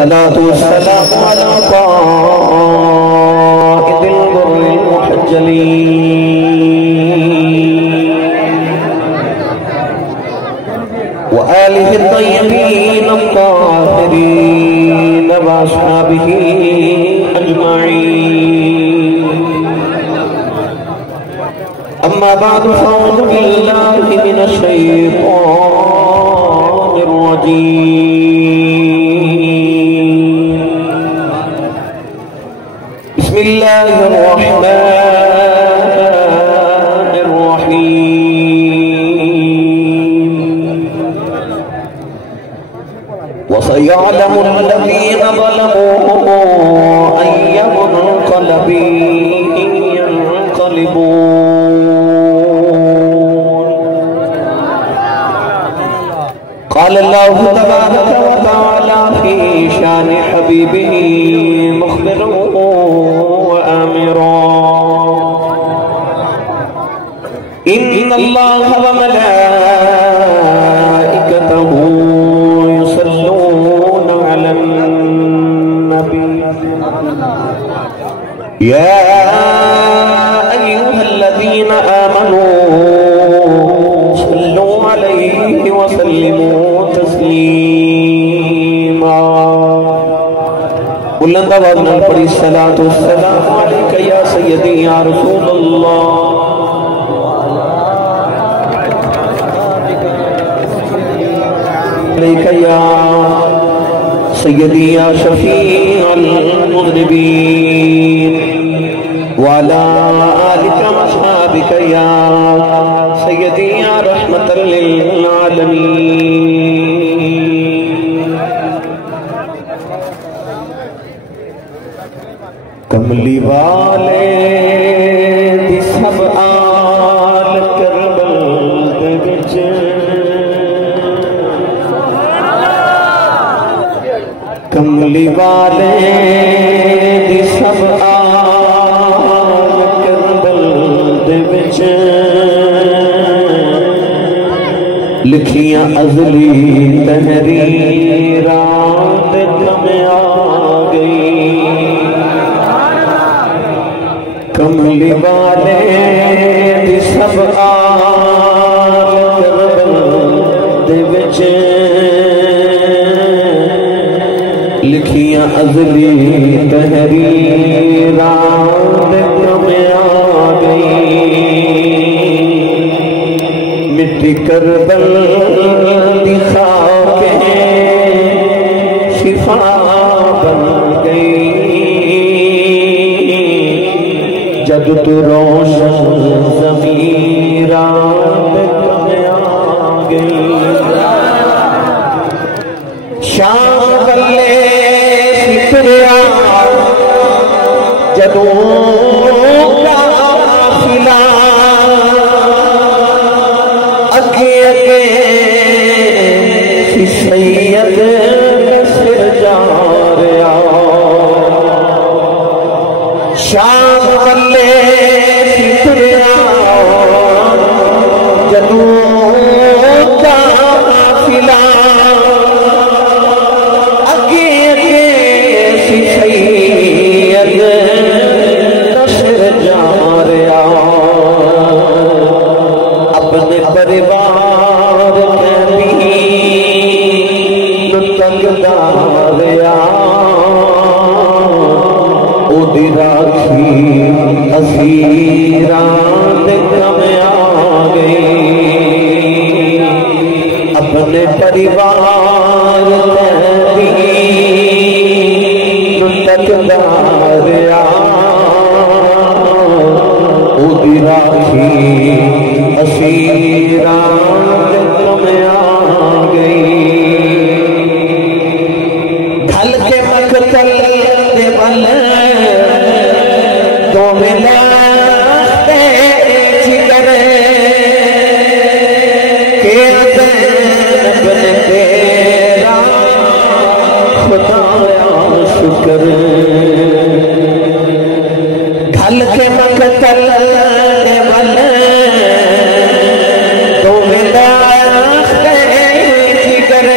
والصلاة والسلام على قائد الغر المحجلين وآله الطيبين الطاهرين وأصحابه أجمعين. أما بعد فأعوذ بالله من الشيطان الرجيم. بسم الله الرحمن الرحيم. وسيعلم الذين ظلموا أي منقلب ينقلبون. قال الله تبارك وتعالى في شان حبيبه مخبرا وآمرا: إن الله وملائكته يصلون على النبي يا أيها الذين آمنوا صلوا عليه وسلموا تسليما. بلند آواز نال پڑھی الصلاۃ والسلام علیک یا سیدی یا رسول اللہ. علیک یا سیدی یا شفیع المذنبین وعلى آلك وأصحابك يا سيدي يا رحمة للعالمين. کملی والے دی سب آل کربل دے وچ کملی والے دی سب لکھیاں ازلی تحریرات دم آ گئی. کملی والے دی سب آل کربل دے وچ لکھیاں ازلی تحریرات دم آ گئی. مٹی کربل دی خاک شفا بن گئی جب تو روشن ضمیرات کم آ گئی. شام بلے ستریا جدوں قافلہ سید نصر جا رہا. شام بلے ستریا جدوں قافلہ اگے اگے سید نصر جا رہا. اپنے پریوار داریا او دی راکھی اسیران کم آ گئی. اپنے پریوار تک داریا او دی راکھی اسیران کم آ گئی. تو ملا جگر کے بن تیرا خدایا شکر. ڈھل کے مقتل بل تو ملا جگر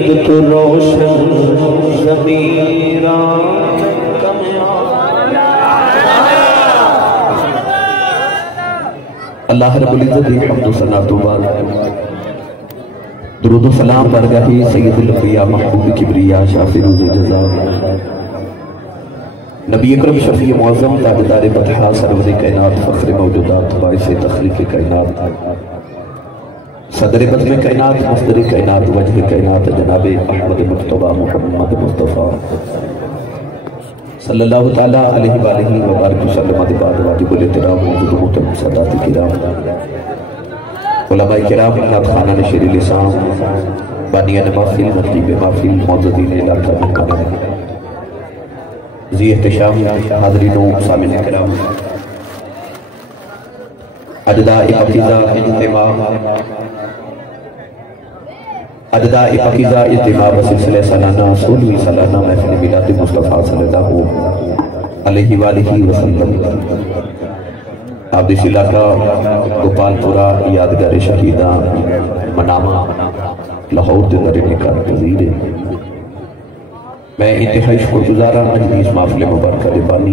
سید تو روشن ضمیران اللہ رب العزت حمد و ثنا تو بعد درود و سلام برگاہ سید الانبیاء محبوب کبریا شافی روز جزا نبی اکرم شفیع معظم تاجدار بطحا سرور کائنات فخر موجودات باعث تخلیق کائنات صدر بطن کائنات مصدر کائنات وجہ کائنات جناب احمد مجتبی محمد مصطفیٰ صلی اللہ تعالیٰ علیہ وآلہ وبارک وسلم بعد واجب الاحترام حضور محترم سادات کرام علماء کرام نعت شیر لسان بانیان محفل مطلب محفل معززین علاقہ مکان ذی احتشام حاضرین و سامعین کرام اجداء پاکیزہ اجتماع بسلسلہ سالانہ 16ویں سالانہ محفل میلاد مصطفیٰ صلی اللہ علیہ وآلہ وسلم عبدالس علاقہ گوپال پورا یادگار شہیدہ منامہ لاہور دے درنے کا تذیر ہے میں انتہائی شکر گزارا مجلس محفل مبارکہ دے بانی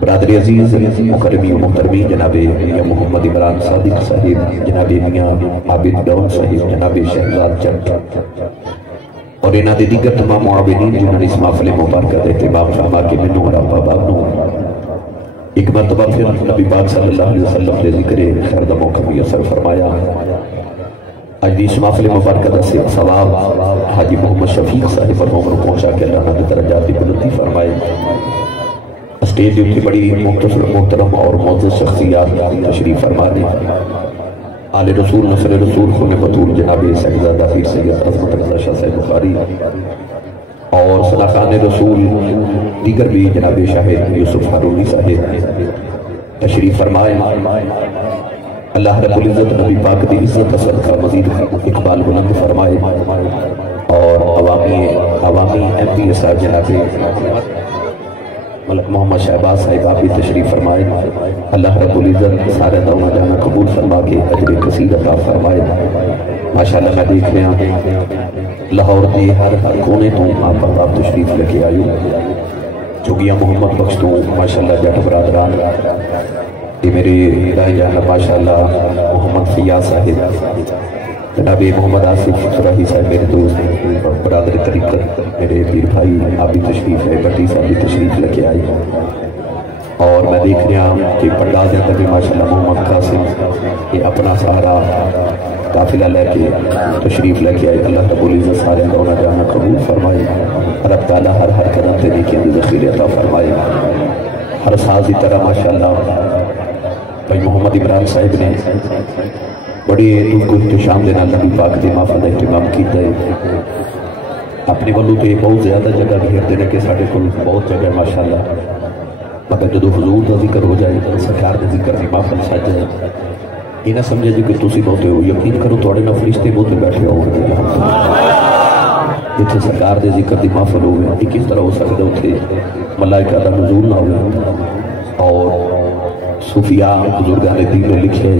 برادر عزیز مکرمی و محترمی جناب میاں محمد عمران صادق صاحب جناب میاں عابد ڈون صاحب جناب شہزاد جٹ اور انہاں دے دیگر تمام معاونین جنہوں نے اس محفل مبارکہ دے اہتمام فرما کے منو اور ابا باب نو ایک مرتبہ پھر نبی پاک صلی اللہ علیہ وسلم نے ذکر خیر دا موقع میسر فرمایا آج اس محفل مبارکہ دا سے ثواب حاجی محمد شفیق صاحب پر عمر پہنچا کے اللہ نے درجات بلندی فرمائے اسٹیج کی بڑی محترم اور معزز شخصیات تشریف فرمانے آل رسول نصر رسول خون بطول جناب صاحبزادہ پیر سید عظمت رضا شاہ صاحب بخاری اور صداقان رسول دیگر بھی جناب شاہد یوسف ہارونی صاحب تشریف فرمائے اللہ رب العزت نبی پاک دی عزت صدقہ مزید اقبال بلند فرمائے اور عوامی ایم پی ایس جناب ملک محمد شہباز صاحب آپ بھی تشریف فرمائے اللہ رب العزت سارے دعونا جانا قبول فرما کے اجر کثیر عطا فرمائے ماشاءاللہ میں دیکھ رہے ہیں لاہور دی ہر کونے تو آپ تشریف لے کے آئیو چوگیاں محمد بخش تو ماشاءاللہ جٹ برادران یہ میرے رائے جانا ماشاءاللہ محمد فیاض صاحب جناب محمد آصف سراہی صاحب میرے دوست برادر طریقت میرے پیر بھائی آپ بھی تشریف ہے بٹی صاحب بھی تشریف لے کے آئی اور میں دیکھ رہا ہوں کہ پرداز اندر بھی ماشاءاللہ محمد قاسم یہ اپنا سہارا قافلہ لے کے تشریف لے کے آئے اللہ رب العزت سارے دونا جانا قبول فرمائے رب تعالیٰ ہر قدم تے نیکی اندر ذخیرے عطا فرمائے ہر سازی طرح ماشاءاللہ بھائی محمد عمران صاحب نے بڑی دل کو احتشام دینا نبی پاک دی محفل دا اہتمام کیتا ہے اپنے والوں تے بہت زیادہ جگہ گھیر دینے کے ساڑھے کو بہت جگہ ماشاءاللہ مگر جدو حضور دا ذکر ہو جائے سرکار دا ذکر دی محفل ساج جائے یہ نہ سمجھے جی کہ تسی بہتے ہو یقین کرو توڑے میں فرشتے بہتے بیٹھے ہو جتھے سرکار دے ذکر دی محفل ہو گئے یہ کس طرح ہو سکتا اتھے ملائکہ دا نزول نہ ہوئے اور صوفیاء بزرگان دین نے لکھے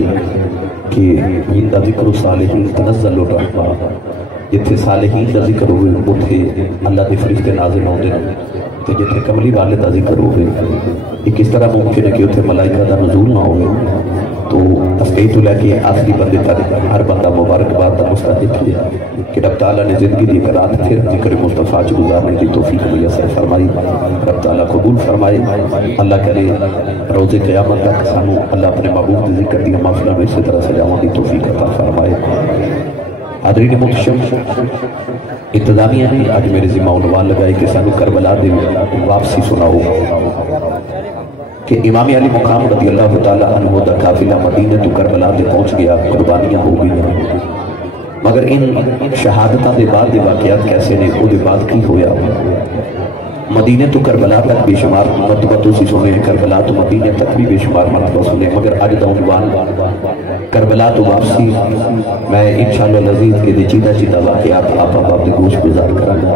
کہ ہند ذکر صالحین تنزل الرحمہ جتھے صالحین دا ذکر ہوئے اتھے اللہ دے فرشتے نازل ہوندے تے جتھے کملی والے دا ذکر ہوئے یہ کس طرح ممکن ہے کہ اتھے ملائکہ دا نزول نہ ہوئے تو اسٹیج تو لے کے آخری بندے تک ہر بندہ مبارکباد دا مستحق ہے کہ رب تعالیٰ نے زندگی دی کرات پھر ذکر مصطفیٰ چ گزارنے کی توفیق میسر فرمائی رب تعالیٰ قبول فرمائے اللہ کرے روز قیامت تک سانو اللہ اپنے محبوب کے ذکر دی محفلوں میں اسی طرح سجاواں دی توفیق عطا فرمائے حاضرین محترم انتظامیہ نے آج میرے ذمہ عنوان لگائے کہ سانو کربلا دی واپسی سناؤ کہ امام علی مقام رضی اللہ تعالیٰ عنہ دا قافلہ مدینہ تو کربلا دے پہنچ گیا قربانیاں ہو گئی مگر ان شہادتہ دے بعد دے واقعات کیسے نے او دے بعد کی ہویا مدینہ تو کربلا تک بے شمار مرتبہ تو سی سنے کربلا تو مدینہ تک بھی بے شمار مرتبہ سنے مگر آج دا عنوان کربلا تو واپسی میں انشاءاللہ لذیذ کے دے چیدہ واقعات آپ دے گوش گزار کرنا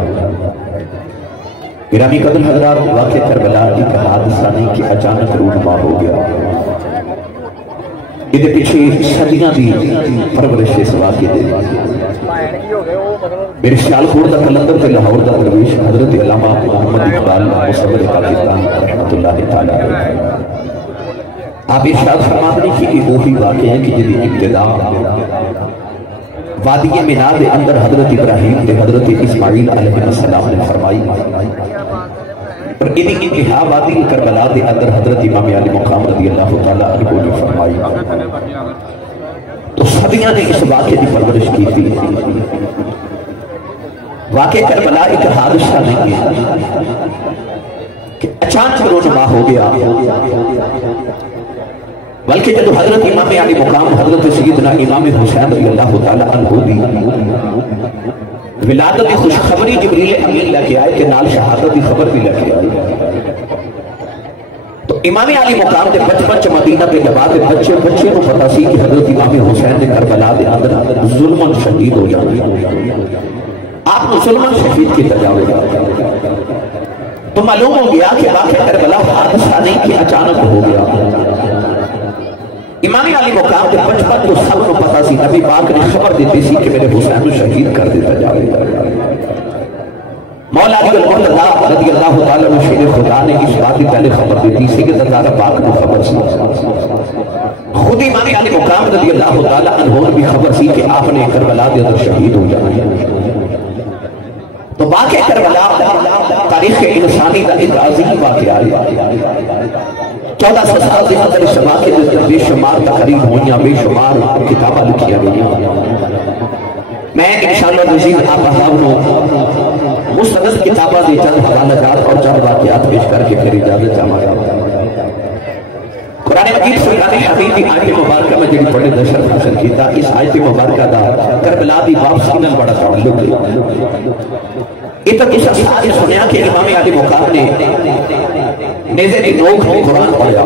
گرامی قدر حضرات واقع کربلا ایک حادثہ نہیں کہ اچانک رونما ہو گیا یہ پیچھے صدیاں دی پرورش اس واقعے دے میرے سیالکوٹ دا کلندر تے لاہور دا درویش حضرت علامہ محمد اقبال مصور پاکستان رحمۃ اللہ تعالی علیہ آپ ارشاد فرماتے ہیں کہ یہ وہی واقعہ ہے کہ جدی ابتدا وادی مینا دے اندر حضرت ابراہیم تے حضرت اسماعیل علیہ السلام نے فرمائی اور انہی انتہا وادی کربلا دے اندر حضرت امام علی مقام رضی اللہ تعالی عنہ نے فرمائی تو صدیاں نے اس واقعے کی پرورش کی تھی واقعہ کربلا ایک حادثہ نہیں ہے کہ اچانک رونما ہو گیا بلکہ جب حضرت امام علی مقام حضرت سیدنا امام حسین رضی اللہ تعالی عنہ دی ولادت خوشخبری جبریل امین لے کے آئے کہ نال شہادت کی خبر بھی لے کے آئے تو امام علی مقام دے بچپن چ مدینہ کے نبات بچے کو پتا سی کہ حضرت امام حسین نے کربلا دے اندر ظلمن شدید ہو جانا آپ نے ظلمن شدید کی تجاوز تو معلوم ہو گیا کہ واقعہ کربلا حادثہ نہیں کہ اچانک ہو گیا امام علی مقام دے بچپن کو سب کو پتا سی نبی پاک نے خبر دیتی سی کہ میرے حسین کو شہید کر دیتا جاوے مولا علی المرتضی رضی اللہ تعالیٰ عنہ شیر خدا نے اس بات کی پہلے خبر دیتی سی کہ اللہ پاک کو خبر سی خود امام علی مقام رضی اللہ تعالیٰ عنہ بھی خبر سی کہ آپ نے کربلا دے اندر شہید ہو جانا تو واقع کربلا تاریخ انسانی کا ایک عظیم واقعہ ہے 1400 سال سے قدر شما کے اندر بے شمار تقریب ہوئیاں بے شمار کتابہ لکھیا گئی میں انشاءاللہ نزید آپ احباب نو مستند کتابہ دے چند حوالہ جات اور چند واقعات پیش کر کے پھر اجازت چاہاں قرآن مجید فرقان حمید کی آیت مبارکہ میں جنہی پڑھنے دشت حاصل کیتا اس آیت مبارکہ دا کربلا دی واپسی نل بڑا تعلق ہے یہ تو کس اصحاب نے سنیا کہ امام علی مقام نے نیزے دی نوک میں قرآن پڑھا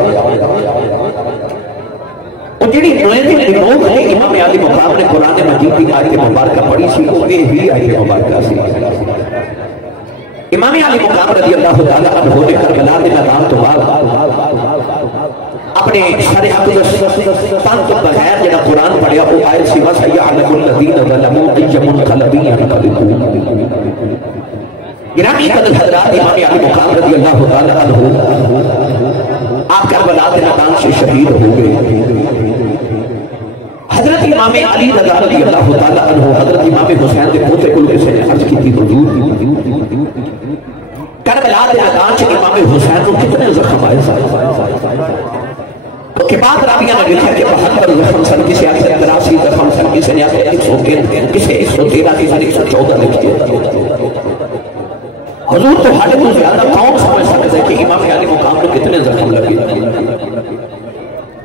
اور جنہی نیزے دی نوک میں امام علی مقام نے قرآن مجید کی آیت مبارکہ پڑھی سی وہ بھی آیت مبارکہ سی امام علی مقام رضی اللہ تعالیٰ عنہ نے کربلا کے نظام تو بعد اپنے سارے اقدس تن تو بغیر جنہا قرآن پڑھیا وہ آیت سی وَسَيَعْلَمُ الَّذِينَ ظَلَمُوا اَيَّ مُنْقَلَبٍ يَنْقَلِبُونَ گرامی قدر حضرات امام علی مقام رضی اللہ تعالیٰ عنہ آپ کربلا کے نظام سے شہید ہو گئے حضرت امام علی رضی اللہ تعالیٰ عنہ حضرت امام حسین کے پوتے کل کے سے عرض کی تھی حضور کربلا کے نظام سے امام حسین کو کتنے زخم آئے تو کہ بعد رابیہ نے لکھا کہ 72 زخم سن کسی آگے 83 زخم سن کسی آگے 113 کسی 113 کسی 114 لکھتے حضور تو حالت تو زیادہ کون سمجھ سکتے ہیں کہ امام علی مقام کو کتنے زخم لگے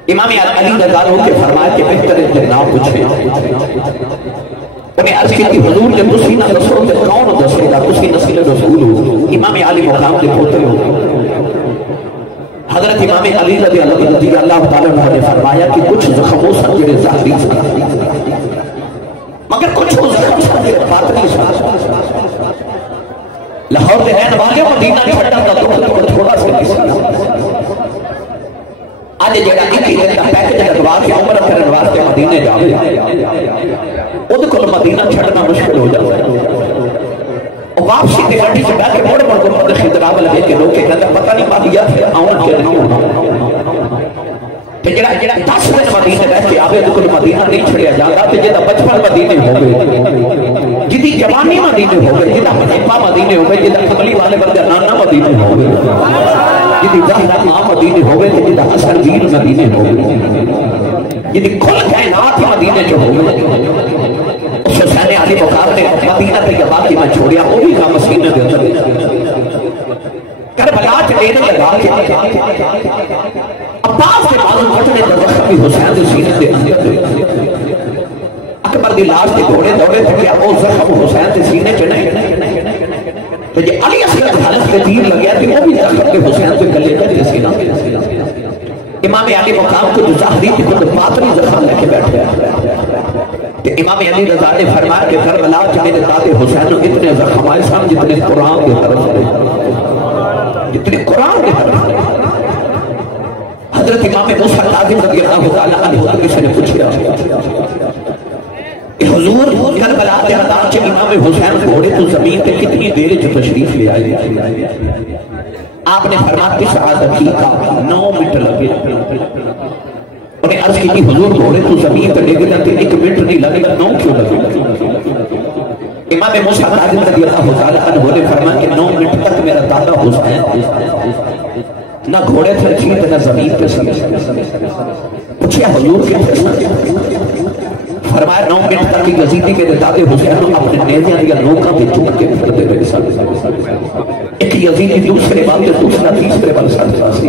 امام علی رضی اللہ کے فرمایا کہ بہتر انتظام پوچھیں انہیں عرض کی حضور نے مسینہ رسول کے کون دسے گا اسی نسل رسول ہو امام علی مقام کے پوتے ہو حضرت امام علی رضی اللہ تعالیٰ نے فرمایا کہ کچھ زخموں سنجرے ظاہری سنجرے مگر کچھ زخم سنجرے باطنی سنجرے لاہور دے رہن والے مدینہ چھڑا دا تو تھوڑا سا کسی آج جڑا ایک دن کا پیکج لگوا کے عمر کرن واسطے مدینے جاوے اود کول مدینہ چھڑنا مشکل ہو جاتا ہے اور واپسی تے گاڑی چ بیٹھ کے موڑ موڑ کو مدد خطراب لگے کہ لوگ کہتے پتہ نہیں ماہیا پھر آؤں کہ نہیں ہونا تے جڑا 10 دن مدینے رہ کے آوے اود کول مدینہ نہیں چھڑیا جاتا تے جدا بچپن مدینے ہو گئے جدی جوانی مدینے ہو گئے جدا حنیفہ مدینے ہو گئے جدا کملی والے ورگا نانا مدینے ہو گئے جدی زہرا ماں مدینے ہو گئے جدا حسن ویر مدینے ہو گئے جدی کل کائنات مدینے جو ہو گئے حسین علی مقام نے مدینہ تے جواب کی میں چھوڑیا وہ بھی کام مسینہ دے اندر کربلا کے دینے لگا کے عباس کے بازو کٹنے در وقت بھی حسین دے سینے دے اندر اکبر دی لاش کے دوڑے دوڑے تھے کیا وہ زخم حسین دے سینے چ نہیں تو یہ علی اصغر حالت کے تیر لگیا کہ وہ بھی زخم کے حسین کے گلے دے سینہ امام علی مقام کو جو ظاہری تھی کو باطنی زخم لے کے بیٹھ گیا کہ امام علی رضا نے فرمایا کہ کربلا کے میرے دادے حسین اتنے زخم آئے سن جتنے قرآن کے طرف سے جتنے قرآن کے طرف سے حضرت امام موسیٰ کاظم رضی اللہ تعالیٰ عنہ کسی نے پوچھا حضور کربلا کے میدان سے امام حسین گھوڑے تو زمین پہ کتنی دیر جو تشریف لے آئے آپ نے فرمایا کس عادت کا 9 منٹ لگے انہیں عرض کی کہ حضور گھوڑے تو زمین پہ لے گئے تھے 1 منٹ نہیں لگے گا 9 کیوں لگے امام موسیٰ قادم رضی اللہ تعالیٰ عنہ نے فرمایا کہ 9 منٹ تک میرا دادا حسین نہ گھوڑے تھے چیت نہ زمین پہ سمجھ پوچھے حضور کے فرمایا 9 منٹ تک یزیدی کے دادے حسین اپنے نیزیاں یا نوکا پہ چوک کے پھرتے رہے ایک یزیدی دوسرے بال کے دوسرا تیسرے بال ساتھ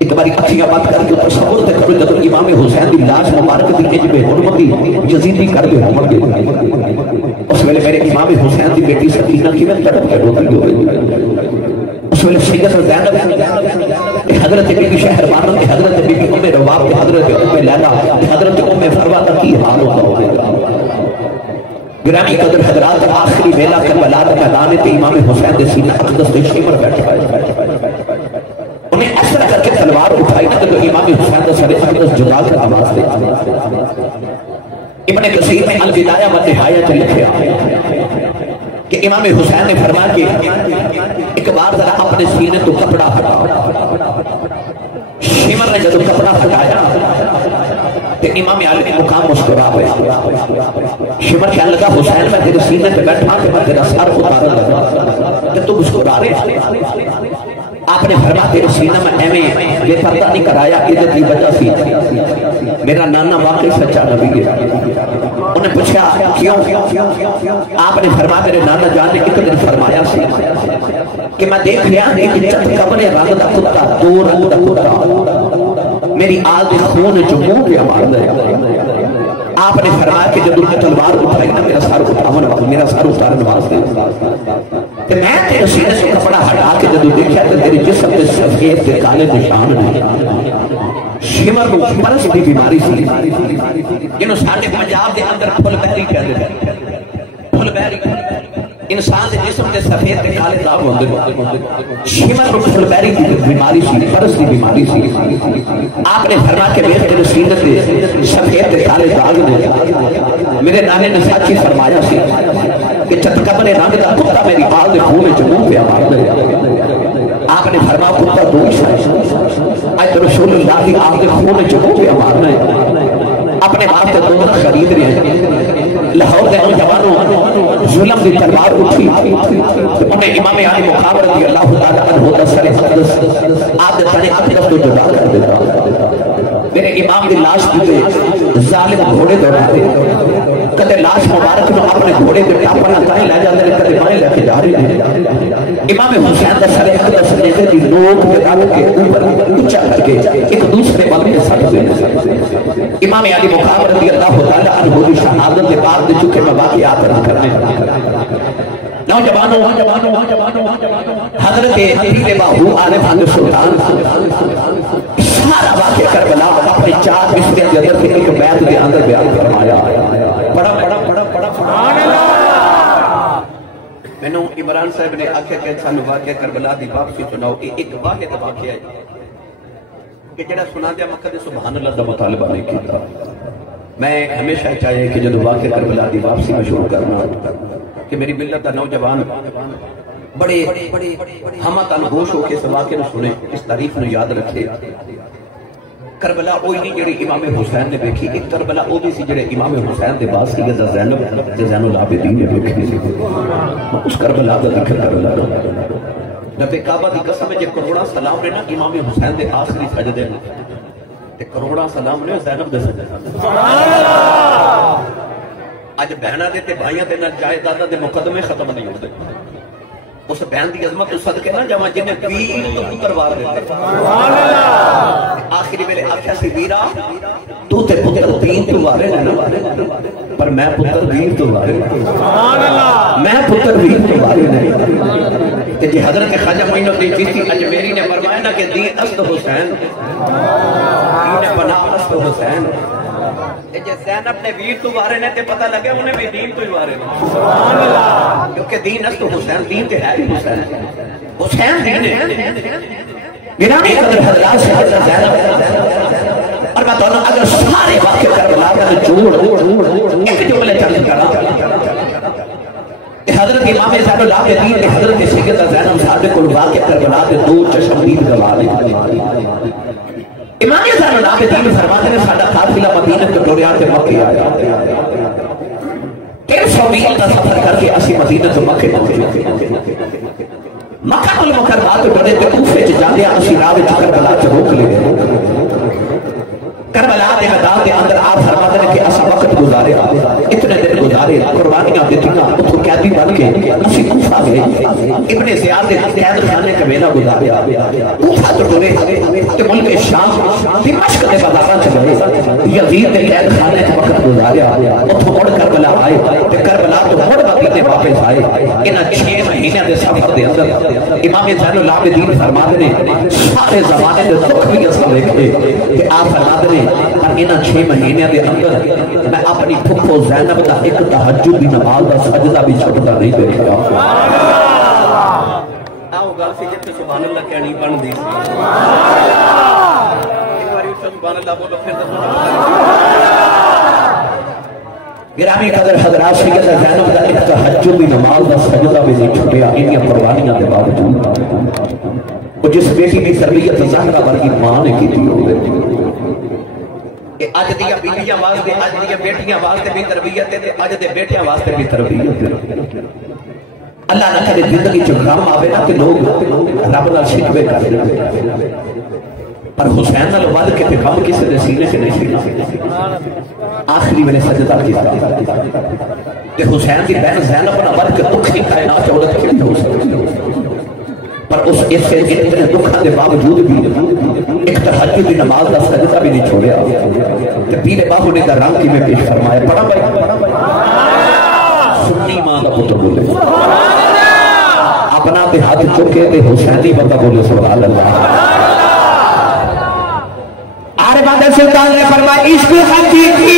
ایک باری اچھیاں بات کر کے تصور تے کرو جب امام حسین دی لاش مبارک دی اجب حرمتی یزیدی کر کے حرمت دے اس ویلے میرے امام حسین دی بیٹی سکینہ کی میں تڑپ کے روتی ہوئے اس ویلے سیدت زینب حضرت بی بی شہر بانو حضرت بی بی ام رواب حضرت ام لیلا حضرت ام فروہ کی حال ہوتا ہوگا گرامی قدر حضرات آخری ویلہ کربلا کے میدان تے امام حسین دے سینہ اقدس دے شمر بیٹھ پائے انہیں ایسا کر کے تلوار اٹھائی نہ تو امام حسین دے سر اقدس جدا کر آواز دے ابن کثیر میں البدایہ و نہایہ سے لکھا کہ امام حسین نے فرمایا کہ ایک بار ذرا اپنے سینے تو کپڑا ہٹا شمر نے جب کپڑا ہٹایا کہ امام علی مقام مسکرا ہوئے شمر کہنے لگا حسین میں تیرے سینے پہ بیٹھا کہ میں تیرا سر اتارا لگا کہ تو مسکرا رہے آپ نے فرمایا تیرے سینہ میں ایمیں یہ پردہ نہیں کرایا عزت کی وجہ سے میرا نانا واقعی سچا نبی ہے انہیں پوچھا کیوں آپ نے فرمایا میرے نانا جان نے ایک دن فرمایا سی کہ میں دیکھ لیا ایک چت کبر رنگ دا کتا 2 رنگ دا کتا میری آل دے خون جو منہ پہ مار دے آپ نے فرمایا کہ جب انہیں تلوار اٹھائی نا میرا سر اتارن واسطے کہ میں تیرے سینے سے کپڑا ہٹا کے جب دیکھا کہ تیرے جسم کے سفید کے کالے نشان نہیں شمر کو پرس بھی بیماری سی جنہوں ساڑھے پنجاب دے اندر پھول بہری کہتے ہیں پھول بہری انسان دے جسم کے سفید کے کالے داغ ہوندے شمر کو پھول بہری کی بیماری سی پرس کی بیماری سی آپ نے فرمایا کہ میرے تیرے سینے سے سفید کے کالے داغ نے میرے نانے نے سچی فرمایا سی کہ چتکبر رنگ دا کتا میری آل دے خون جو منہ پہ مار دے آپ نے فرمایا کتا 2 آج تو رسول اللہ کی آل دے خون جو منہ پہ مارنا ہے اپنے باپ سے 2 خرید رہے ہیں لاہور دے نوجوانوں ظلم دی تلوار اٹھی انہیں امام علی مقام رضی اللہ تعالیٰ عنہ دا سر اقدس آپ دے سر اقدس تو جدا کر دیتا میرے امام دی لاش دیتے ظالم گھوڑے دوڑاتے کدے لاش مبارک میں اپنے گھوڑے کے ٹاپنا تائیں لے جاتے ہیں کدے بائیں لے کے جا رہے ہیں امام حسین دا سر اقدس نیزے دی نوک کے دل کے اوپر اچھا کر کے ایک دوسرے بل میں سٹ دینے امام علی مقام رضی اللہ تعالیٰ عنہ دی شہادت کے بعد دے چکے میں واقعات رہا کرنے نوجوانوں حضرت حبیب باہو عالم حضر سلطان سارا واقعہ کربلا اپنے 4 مصرے کے اندر سے ایک بیت کے اندر بیان فرمایا بڑا سبحان اللہ میں نے عمران صاحب نے آکھا کہ سانو واقعہ کربلا دی واپسی سناؤ ایک واقعہ واقعہ ہے کہ جڑا سنا دیا مقصد سبحان اللہ دا مطالبہ نہیں کیتا میں ہمیشہ چاہیے کہ جب واقعہ کربلا دی واپسی میں شروع کرنا کہ میری ملت دا نوجوان بڑے ہمہ تنگوش ہو کے اس واقعے نے سنے اس تاریخ نے یاد رکھے کربلا اوہی نہیں جڑے امام حسین نے دیکھی ایک کربلا او بھی سی جڑے امام حسین دے باس کی زین العابدین نے دیکھی اس کربلا دا ذکر کربلا رب کعبہ دی قسم ہے جب کروڑا سلام نے نا امام حسین دے آخری سجدے تے کروڑا سلام نے زینب دے سجدے سبحان اللہ اج بہنا دے تے بھائیاں دے نال جائے دادا دے مقدمے ختم نہیں ہوتے اس بہن دی عظمت تو صدقے نہ جاواں جنہیں ویر تو پتر وار دیتے سبحان اللہ آخری ویلے آکھیا سی ویرا تو تے پتر دین تو وارے نہ پر میں پتر ویر تو وارے سبحان اللہ میں پتر ویر تو وارے نہیں کہ جی حضرت خواجہ معین الدین چشتی اجمیری نے فرمایا نا کہ دین است حسین دین پناہ است حسین جے زینب نے ویر تو وارے نے تے پتہ لگے انہیں بھی دین تو ہی وارے سبحان اللہ کیونکہ دین است حسین دین تے ہے حسین حسین دین ہے گرامی قدر حضرات سے حضرت زینب اور میں تو اگر سارے واقعے کربلا کا جوڑ امام زین العابدین نے حضرت سیدہ زینب صادق کو واقع کربلا کے دو چشمدید گواہ لے امام زین العابدین فرماتے ہیں ساڈا قافلہ مدینہ تو ٹوریا تے مکے آیا 300 میل کا سفر کر کے اسی مدینہ تو مکے پہنچے مکہ المکرمہ تو ٹورے تے کوفے چ جاندے اسی راہ وچ کربلا چ روک لے کربلا دے میدان دے اندر آپ فرماتے ہیں کہ ایسا وقت گزارے اتنے دن گزارے قربانیاں دیتیاں اتھو قیدی بن کے اسی کوفہ گئے ابن زیاد دے قید خانے کا ویلا گزاریا کوفہ تو ٹرے تے ملک شام دمشق دے بازاراں چ گئے یزید دے قید خانے کا وقت گزاریا اتھو مڑ کربلا آئے تے کربلا تو مڑ مدینے واپس آئے انہاں 6 مہینے دے سفر دے اندر امام زین العابدین فرماتے ہیں سارے زمانے دے دکھ بھی اس ویکھے کہ آپ فرماتے ہیں پر انہاں 6 مہینے دے اندر میں اپنی پھپھو زینب دا ایک تہجد دی نماز دا سجدہ بھی چھوڑتا نہیں دیکھا آؤ گل سی جتے سبحان اللہ کہنی بن دی ایک باری سبحان اللہ بولو پھر گرامی قدر حضرات سیدہ زینب دا ایک تہجد دی نماز دا سجدہ بھی نہیں چھوڑیا انہاں قربانیاں دے باوجود وہ جس بیٹی کی تربیت زہرا ورگی ماں نے کی تھی ہوئے کہ اج دیا بیٹیاں واسطے اج دیا بیٹیاں واسطے بھی تربیت ہے اج دے بیٹیاں واسطے بھی تربیت ہے اللہ نہ کرے زندگی چ غم آوے نا کہ لوگ رب نال شکوے کر دے پر حسین نال ود کے غم کسی دے سینے سے نہیں سی آخری میں نے سجدہ کیا تے حسین دی بہن زینب نال ود کے دکھ کی کائنات عورت کی ہو سکتی پر اس سے اتنے دکھاں دے باوجود بھی ایک تہجد دی نماز دا سجدہ بھی نہیں چھوڑیا تے پیر باہو نے دا رنگ کی میں پیش فرمایا پڑھا بھائی سنی ماں دا پتر بولے اپنا تے ہاتھ چکے تے حسینی بندہ بولے سبحان اللہ آرے بندے سلطان نے فرمایا عشق حقیقی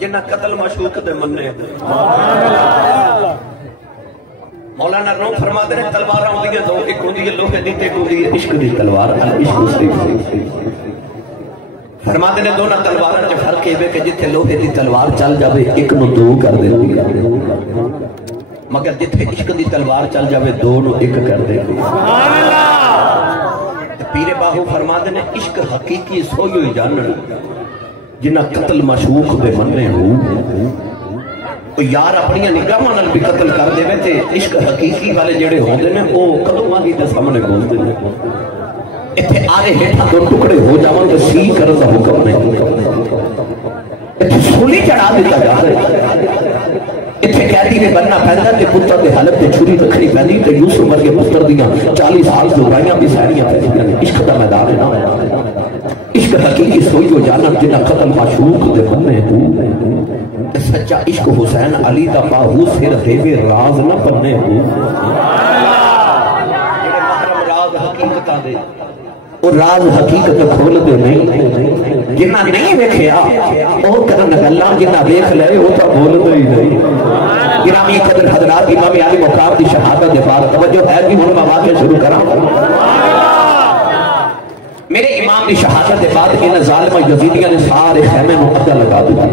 جنہ قتل مشوق دے مننے مولانا روم فرماتے ہیں تلوار ہوندی ہے دو ایک ہوندی ہے لوہے دی تے ہوندی ہے عشق دی تلوار عشق سے فرماتے ہیں دونوں تلواراں وچ فرق ہے کہ جتھے لوہے دی تلوار چل جاوے ایک نو دو کر دیندی ہے مگر جتھے عشق دی تلوار چل جاوے دو نو ایک کر دیندی ہے سبحان اللہ پیر باہو فرماتے ہیں عشق حقیقی سوئی ہوئی جانن جنہ قتل مشوق دے مننے ہو یار اپنی نگاہاں نال بھی قتل کر دے تے عشق حقیقی والے جڑے ہوندے نے او کدوں آگے تے سامنے بولدے نے ایتھے آدھے ہیٹھاں دو ٹکڑے ہو جاون تے سی کرن دا حکم نہیں ایتھے سولی چڑھا دیتا جا رہا ایتھے قیدی نے بننا پیندا تے پتر دے حالت تے چھری رکھنی پیندی تے یوسف ورگے پتر دیاں 40 سال جو گائیاں بھی ساریاں پیندیاں نے عشق دا میدان ہے نا عشق حقیقی سوئی جو جانا جنہ قتل معشوق دے بننے ہوں سچا عشق حسین علی دا باہو سر دیوے راز نہ بننے ہوں جنہ محرم راز حقیقتہ دے اور راز حقیقت کھول دے نہیں جنہ نہیں ویکھیا اور کرن گلاں جنہ دیکھ لے وہ تو بول دے ہی نہیں گرامی قدر حضرات امام علی مقام دی شہادت دے بعد توجہ ہے کہ ہن میں واقعہ شروع کراں میرے امام کی شہادت کے بعد ان ظالمہ یزیدیاں نے سارے خیمے میں ادھا لگا دیا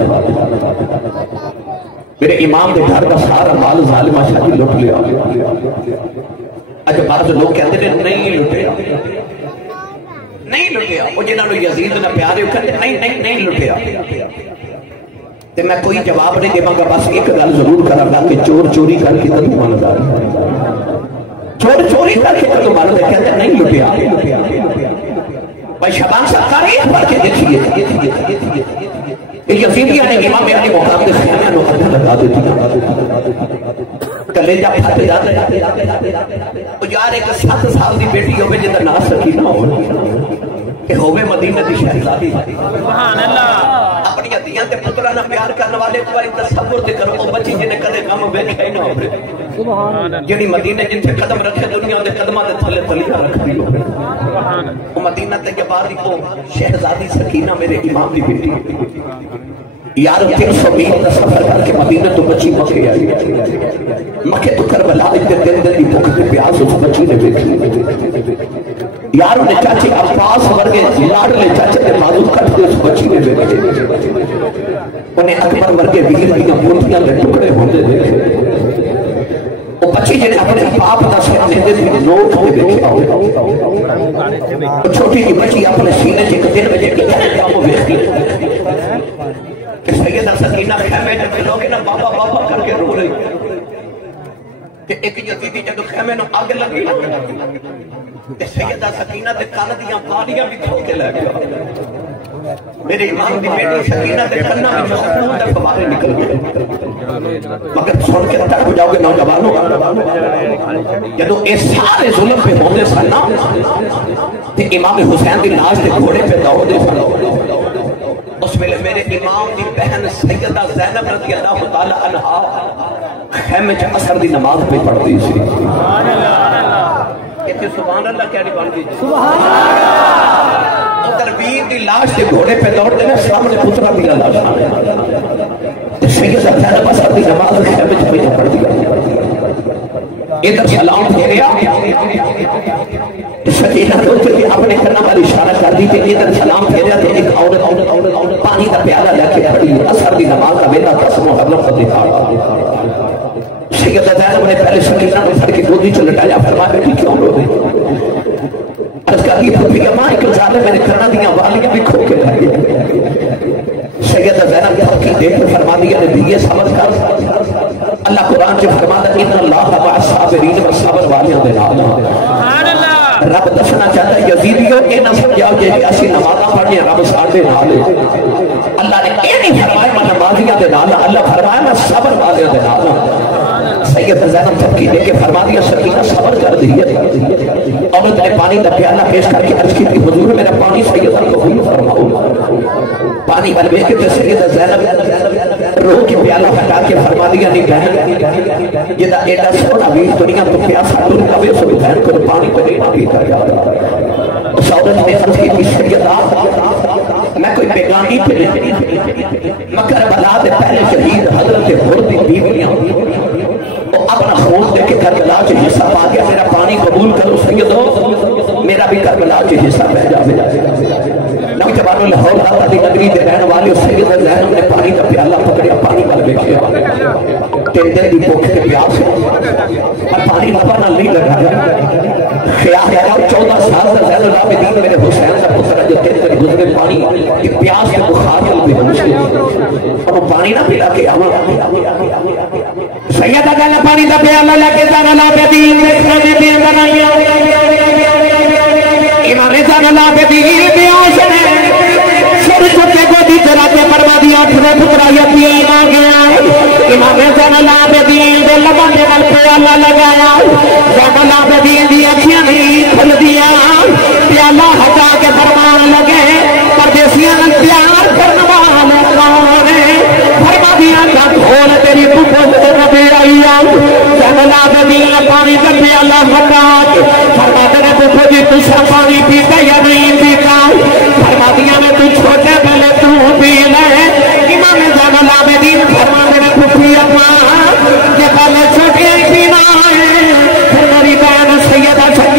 میرے امام دے گھر کا سارا مال ظالمہ شاہ جی لٹ لیا. اچھا بعض لوگ کہتے ہیں نہیں لٹیا نہیں لٹیا، وہ جنہوں نے یزید نہ پیارے وہ کہتے نہیں لٹیا. تو میں کوئی جواب نہیں دے گا، بس ایک گل ضرور کرا گا کہ چور چوری کر کے تو مانتا چور چوری کر کے تو مانتا کہتے نہیں لٹیا. بھائی شبان صاحب تاریخ پڑھ کے دیکھیے یزیدیہ نے امام اپنے مقام کے خیمے نو ہاتھ لگا دیتی کلیجہ پھٹ جاتے یار ایک 7 سال دی بیٹی ہوئے جدہ نہ سکینہ ہوئے کہ ہوئے مدینہ دی شہزادی سبحان اللہ اپنی عدیاں تے پترہ نہ پیار کرنے والے تو باری تصور دے کرو وہ بچی جنہیں کدے غم بیٹھا ہی نہ ہوئے جنہی مدینہ جن سے قدم رکھے دنیا دے قدمہ دے تھلے تلیہ رکھ دی ہوئے وہ مدینہ تے جباری کو شہزادی سکینہ میرے امام دی بیٹی یار 300 میل کا سفر کر کے مدینہ تو بچی مکے آئی مکے تو کربلا اتنے دن دی بھوک کے پیاس اس بچی نے دیکھی یار انہیں چاچے عباس ورگے لاڈلے چاچے کے معذور کٹ کے اس بچی نے دیکھے انہیں اکبر ورگے ویر کی مورتیاں میں ٹکڑے ہونے دیکھے وہ بچی جنہیں اپنے باپ دا سامنے دے دی نوٹ میں دیکھے وہ چھوٹی کی بچی اپنے سینے کے دن میں دیکھے کاموں دیکھتی کہ سیدہ سکینہ خیمے جب لوگے نا بابا بابا کر کے رو رہی کہ ایک یزیدی جب خیمے نو آگ لگی کہ سیدہ سکینہ دے کان دیاں بالیاں بھی کھو کے لے گیا میرے امام دی بیٹی سکینہ دے کنہ میں خون دے فوارے نکل گئے مگر سن کے تک ہو جاؤ گے نوجوانوں جدو اے سارے ظلم پہ ہونے سنا تے امام حسین دی ناز دے گھوڑے پہ دوڑ دے سنا اس میں میرے امام دی بہن سیدہ زینب رضی اللہ تعالی عنہ خیمے چا اثر دی نماز پہ پڑھتی سی سبحان اللہ کہتے سبحان اللہ کیا نہیں بن گئی سبحان اللہ تربیر دی لاش کے گھوڑے پہ دوڑ دینا سامنے پترہ دیا لاش سیدہ زینب اثر دی نماز خیمے چا پہ پڑھ دیا ادھر سلام پھیریا سکینہ دوچے کہ اپنے کرنا والی اشارہ کر دی کہ ادھر سلام پھیریا تھے ایک عورت پانی کا پیالہ لے کے پڑی اثر دی نماز کا ویدہ قسم و حضرت کا دکھا سیدہ زینب نے پہلے سکینہ کو پھر کے گودی چل لٹایا فرمایا بیٹی کیوں رو دے عرض کر دی پھر کہ ماں ایک ظالم میں نے کرنا دیا والیاں بھی کھو کے لگے سیدہ زینب کی دیکھ کر فرما دیا نے دیئے صبر کر اللہ قرآن سے فرماتا ہے ان اللہ مع الصابرین و صبر والیاں دے نال رب دسنا چاہتا ہے یزیدیوں اے نہ سمجھاؤ جے اسی نمازاں پڑھنے رب ساڈے نال اللہ نے اے نہیں فرمایا میں نمازیاں دے نال اللہ فرمایا میں صبر والیاں دے نال سید زینب جب کی دے کے فرما دیا سکینہ صبر کر دی عورت نے پانی کا پیالہ پیش کر کے عرض کی تھی حضور میرا پانی سیدہ قبول فرماؤ پانی بن بیچ کے سیدہ زینب روح کی پیالہ ہٹا کے فرما دیا نہیں بہن یہ دا ایڈا سونا ویر دنیا تو پیاسا دن کبھی سو بہن کو پانی پہ نہیں پیتا جاتا اس عورت نے عرض کی سیدہ میں کوئی بیگانی پہ نہیں مگر بلا دے پہلے شہید حضرت بردی بیویاں وہ اپنا خون دے کے کربلا کے حصہ پا گیا میرا پانی قبول کرو سیدو میرا بھی کربلا کے حصہ بہ جا نوجوانوں لاہور داتا دی نگری دے رہنے والے سیدہ زینب نے پانی کا پیالہ پکڑیا پانی وال بیٹھیا تیرے دل دی بھوک کے پیاس اور پانی نبا نہ نہیں لگا خیال ہے 14 سال سے زین العابدین میرے حسین کا پتر جو تیرے دل گزرے پانی کہ پیاس کے بخار میں بھی ہوش اور وہ پانی نہ پلا کے آوا سیدہ زینب پانی کا پیالہ لے کے زین العابدین دیکھنے میں بھی بنائیا امام زین العابدین بھی آسن ہے سر چھتے کو دی چلا کے فرما دیا اپنے پترہ یتیم آ گیا امام زین العابدین دے لبن دے نال پیالہ لگایا زین العابدین دی اکھیاں نہیں کھل دیا پیالہ ہٹا کے فرمان لگے پردیسیاں پیار کرنے والے کون فرما دیا کا کھول تیری پتر سے نبی آئی زین العابدین پانی کا پیالہ ہٹا کے فرما دے پتر جی تجھا پانی پیتا یا نہیں پیتا فرما دیا میں تو چھوٹے پہلے تو پی لے امام زین العابدین فرما دے پتری اپنا کہ پہلے چھوٹے پینا ہے پھر میری بہن سیدہ چھوٹی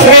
6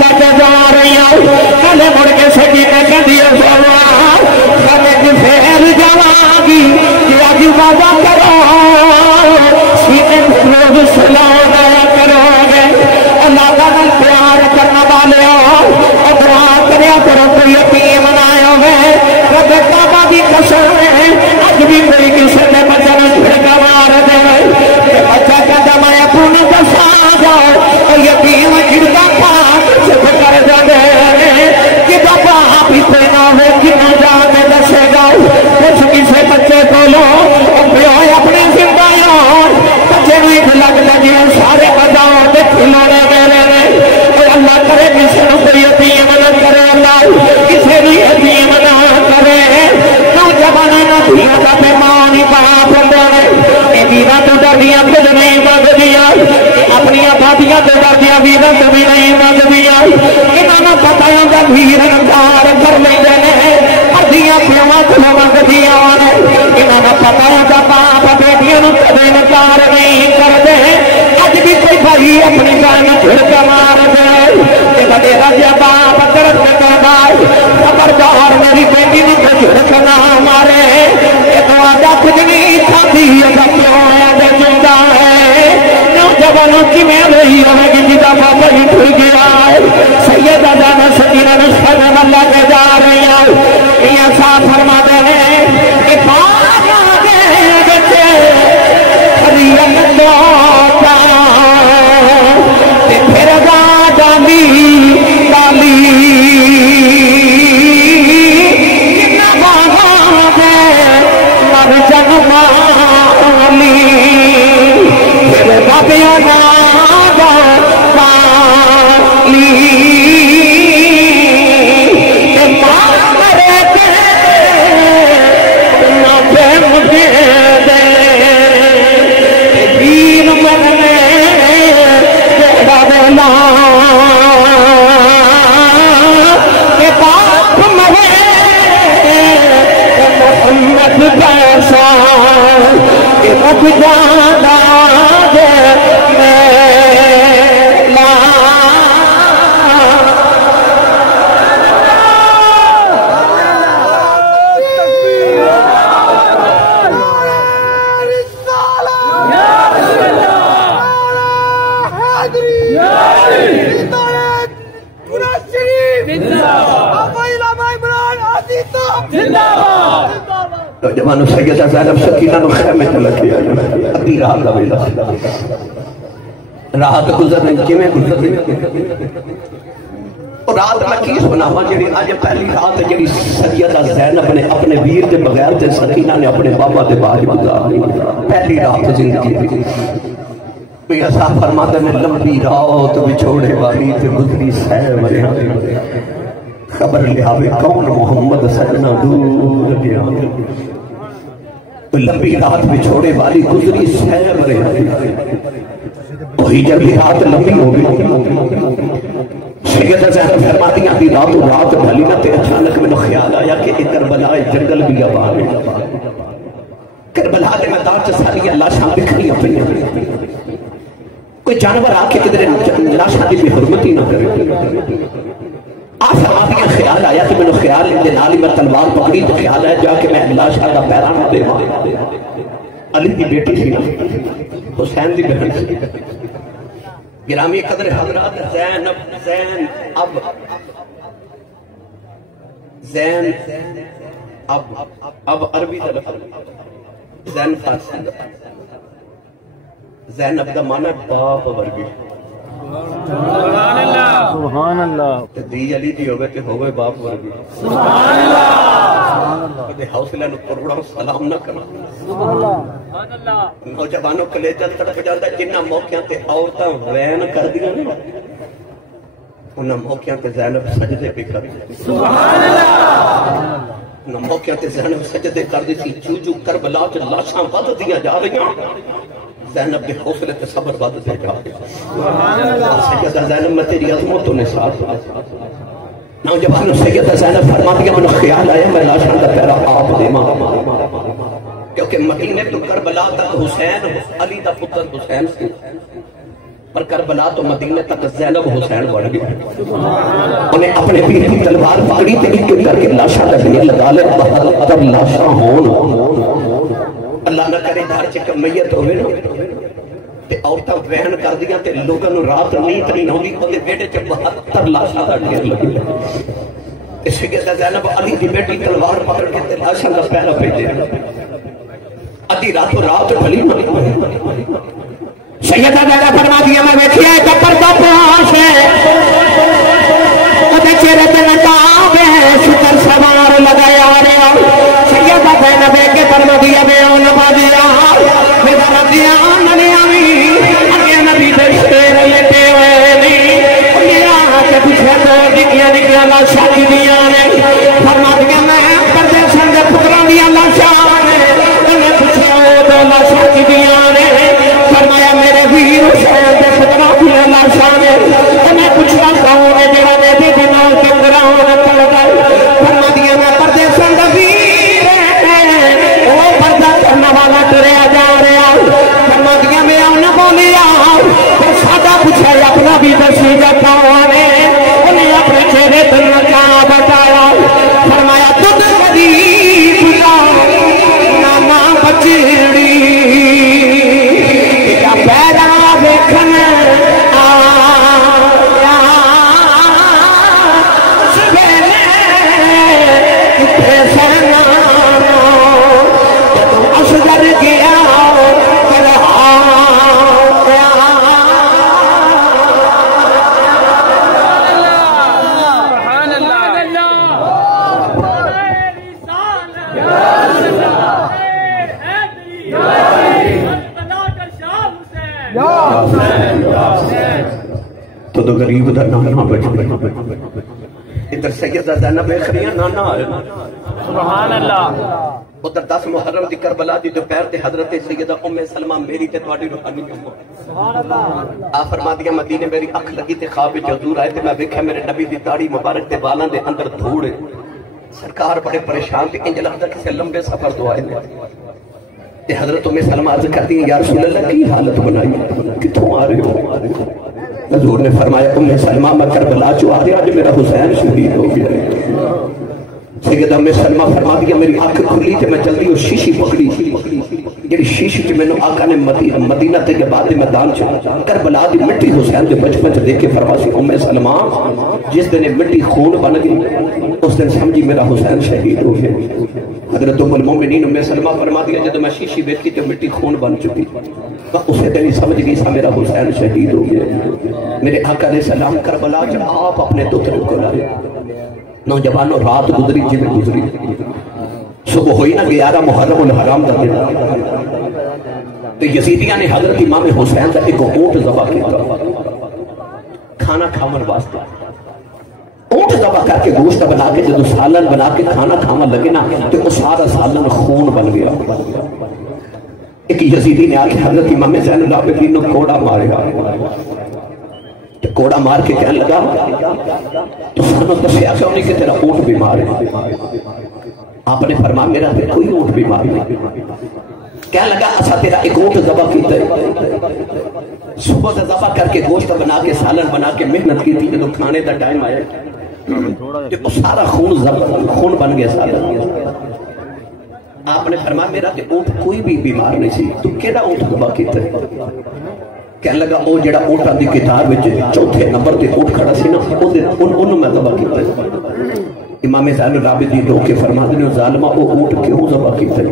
لے کے جا رہی ہوں کلے مڑ کے سجی میں کہتی ہے سونا کلے کی پھر جاواگی کہ اج بابا کرو سینے روز سلانا کرو گے اللہ کا پیار کرنا والے ہو دعا کریا کرو کوئی یتیم بنایا ہے رب بابا کی قسم ہے اج بھی کوئی کسی نے بچہ جھڑکا مار دے بچہ کہتا میں اپنے دسا جاؤ اور یتیم جھڑکا پا چپ کر دے کہ بابا آپ ہی کوئی نہ ہو کتنا جا کے دسے گا کچھ کسی بچے کو لو اور اپنے زندہ لو بچے نہیں لگتا جی سارے بجاؤ کھلونے دے رہے اور اللہ کرے کسی نے کوئی یتیم نہ کرے اللہ کسی بھی یتیم نہ کرے نوجوان نہ دیا کا پیمان ہی باپ دے ویرا تو ڈردیاں کچھ نہیں مانگدیا اپنی آبادیاں تو ڈردیاں ویرا تو بھی نہیں مانگدیا انہوں نے پتا ہوتا ویر انکار کر لیندے نے ادیاں پیواں تو مانگدیا انہوں نے پتا ہوتا باپ بیٹیاں نوں کدے انکار نہیں کردے اج بھی کوئی بھائی اپنی جان جھڑکا مار دے بڑے راجا باپ درد کا بھائی خبردار میری بیٹی نوں جھڑکا نہ مارے یہ تو آجا کچھ نہیں کھاتی ہے کیوں ہے زندہ ہے نوجوانوں کی میں رہی ہوئے گی جدا بابا ہی ٹھل گیا ہے سیدہ جانا سکینہ نسخہ میں اللہ کے جا رہی ہیں یہ صاحب فرما دے ہیں کہ پاک آگے بچے خریم دوتا پھر گا ڈالی ڈالی کتنا بابا دے مر جنمالی پھر بابیاں نادا کالی ماں مرے دے نہ پہ مجھے دے دین مرنے بابلا کہ باپ مرے محمد پیسہ کہ مجھ جانا دے میلا نوجوانوں سیدہ زینب سکینہ نو خیمے تے لگیا ادھی رات دا ویلا رات گزر رہی کیویں گزر رہی اور رات میں کی سناواں جڑی اج پہلی رات جڑی سیدہ زینب نے اپنے ویر دے بغیر تے سکینہ نے اپنے بابا دے باج گزاری پہلی رات زندگی دی میرا صاحب فرماتے ہیں لمبی رات بچھوڑے والی تے گزری سہ مریا خبر لہاوے کون محمد سجنا دور گیا لمبی رات بچھوڑے والی گزری سہ مریا وہی جب رات لمبی ہو گئی سیدہ زینب فرماتی ہیں دی رات بھلی نہ تے اچانک میں خیال آیا کہ ایک کربلا جنگل بھی آباد ہے کربلا دے میدان چ ساری لاشاں بکھری پئی کوئی جانور آ کے کدھر لاشاں دی بے حرمتی نہ کرے آپ فرماتی ہیں خیال آیا کہ میں نے خیال دے نال ہی میں تلوار پکڑی تو خیال ہے جا کے میں لاشاں دا پیرانہ دے علی دی بیٹی سی حسین دی بہن سی گرامی قدر حضرات زین اب عربی دا لفظ زین فارسی دا زینب دا معنی باپ ورگی سبحان اللہ دی علی دی ہوگئے تے ہوگئے باپ ورگی سبحان اللہ دے حوصلہ نو کروڑا سلام نہ کرنا سبحان اللہ نوجوانوں کلیجہ تڑپ جاتا ہے جنہ موقعوں تے عورتاں وین کر دیا نہیں انہاں موقعوں تے زینب سجدے پہ کر دی سبحان اللہ انہاں موقعوں تے زینب سجدے کر دی سی جو کربلا چ لاشاں ود دیا جا رہی ہیں زینب کے حوصلے تے صبر ود دے جا سیدہ زینب میں تیری عظمتوں نے ساتھ نوجوانوں سیدہ زینب فرماتی ہے میں نے خیال آیا میں لاشاں کا پیرا آپ دے ماں کیونکہ مدینے تو کربلا تک حسین علی دا پتر حسین سے پر کربلا تو مدینے تک زینب حسین بڑھ گیا. انہیں اپنے پیر کی تلوار پکڑی تے ایک ایک کر کے لاشاں کا ڈھیر لگا لے. 72 لاشاں ہون اللہ نہ کرے گھر چ میت ہوئے نا تے عورتاں وہن کر دیا تے لوگوں نوں رات نیند نہیں ہوندی. اودے بیٹے چ 72 لاشاں کا ڈھیر لگا. اس کے زینب علی دی بیٹی تلوار پکڑ کے تے لاشاں کا پہلا بھیجے. ادھی راتوں رات ڈھلی سیدہ زینب فرما دیا میں ویکھیا ہے کپڑ دا پاس ہے اتے چہرے تے نقاب ہے شکر سوار لگایا رہا. سیدہ زینب کے فرما دیا میں اون بادیا میرا رضیا نے آوی اگے نبی دے شیر لیٹے ہوئے نہیں انہاں کے پیچھے تو نکیاں نکیاں لاشاں دیاں نے. فرما دیا میں پردیساں دے پتراں دیاں لاشاں نے انہیں پوچھیا تو لاشاں دیاں نے. فرمایا میرے ویر حسین دے پتراں دیاں لاشاں نے. انہیں پوچھیا کون ہے جڑا میرے دے نال ٹکراون پڑ گئے. فرما دیا میں پردیساں دا ویر او پردہ کرنے والا ٹریا جا رہا. فرما دیا میں انہاں بولیا پھر ساڈا پوچھا اپنا بھی دسی جا کون ہے. انہیں اپنے چہرے تے نقاب بتایا. فرمایا تجھ کدی پتا نانا بچڑی پیدا دیکھن آیا سویرے کتنے سرنا جب اصغر گیا تو غریب دا نانا بچ ادھر سیدہ زینب اخریاں نانا آئے. سبحان اللہ. ادھر 10 محرم دی کربلا دی دوپہر تے حضرت سیدہ ام سلمہ میری تے تواڈی روحانی سبحان اللہ. آپ فرما دیا مدینے میری اکھ لگی تے خواب وچ حضور آئے تے میں ویکھیا میرے نبی دی داڑھی مبارک تے بالاں دے اندر دھوڑ ہے. سرکار بڑے پریشان تے انج لگدا کسے لمبے سفر تو آئے تے حضرت ام سلمہ عرض کرتی ہیں یا رسول اللہ کی حالت بنائی کتھوں آ رہے ہو. حضور نے فرمایا ام سلمہ میں کربلا چ آ گیا آج میرا حسین شہید ہو گیا. سیدہ ام سلمہ فرما دیا میری آنکھ کھلی تے میں جلدی وہ شیشی پکڑی جڑی شیشی چ مینوں آقا نے مدینہ تے بعد میدان چ کربلا دی مٹی حسین دے بچپن چ دیکھ کے فرمایا ام سلمہ جس دن مٹی خون بن گئی اس دن سمجھی میرا حسین شہید ہو گیا. حضرت ام المومنین ام سلمہ فرما دیا جب میں شیشی دیکھی تے مٹی خون بن چکی میں اسے دن سمجھ گئی سا میرا حسین شہید ہو گیا. میرے آقا علیہ السلام کربلا چ آپ اپنے دوترے کو لائے. نوجوانوں رات گزری جی میں گزری صبح ہوئی نا 11 محرم الحرام کا دن تو یزیدیاں نے حضرت امام حسین کا ایک اونٹ ذبح کیا کھانا کھاون واسطے. اونٹ ذبح کر کے گوشت بنا کے جب سالن بنا کے کھانا کھاون لگے نا تو وہ سارا سالن خون بن گیا. ایک یزیدی نے آ کے حضرت امام زین العابدین کو کوڑا مارے گا. کوڑا مار کے کہنے لگا تو سانو دسیا کہ انہیں کہ تیرا اونٹ بیمار ہے. آپ نے فرمایا میرا پھر کوئی اونٹ بیمار نہیں. کہنے لگا اسا تیرا ایک اونٹ ذبح کیتا ہے صبح سے ذبح کر کے گوشت بنا کے سالن بنا کے محنت کی تھی جب کھانے دا ٹائم آیا تو سارا خون بن گیا سالن. آپ نے فرمایا میرا تے اونٹ کوئی بھی بیمار نہیں سی تو کیڑا اونٹ ذبح کیتا ہے. کہنے لگا وہ جڑا اونٹاں دی کتاب وچ چوتھے نمبر تے اونٹ کھڑا سی نا اونوں میں ذبح کیتا ہے. امام زین العابدین رو کے فرماتے ہیں ظالمہ وہ اونٹ کیوں ذبح کیتا ہے.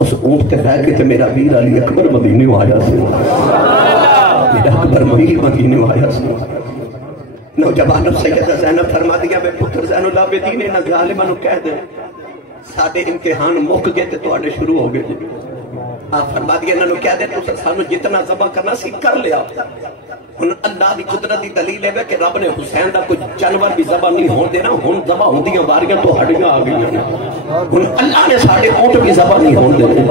اس اونٹ تے رہ کے تے میرا ویر علی اکبر مدینے آیا سی. میرا اکبر ویر مدینے آیا سی. نوجوان سیدہ زینب فرما دیا میں پتر زین العابدین نے ظالماں نو کہہ دے ساڈے امتحان مک گئے تے تواڈے شروع ہو گئے. آپ فرما دیا انہوں نے کہہ دے تو سانو جتنا ذبح کرنا سی کر لیا. ہن اللہ دی قدرت دی دلیل ہے کہ رب نے حسین دا کوئی جانور بھی ذبح نہیں ہون دینا. ہن ذبح ہوندیاں واریاں تو ہڈیاں آ گئیاں. ہن اللہ نے ساڈے اونٹ بھی ذبح نہیں ہون دینے.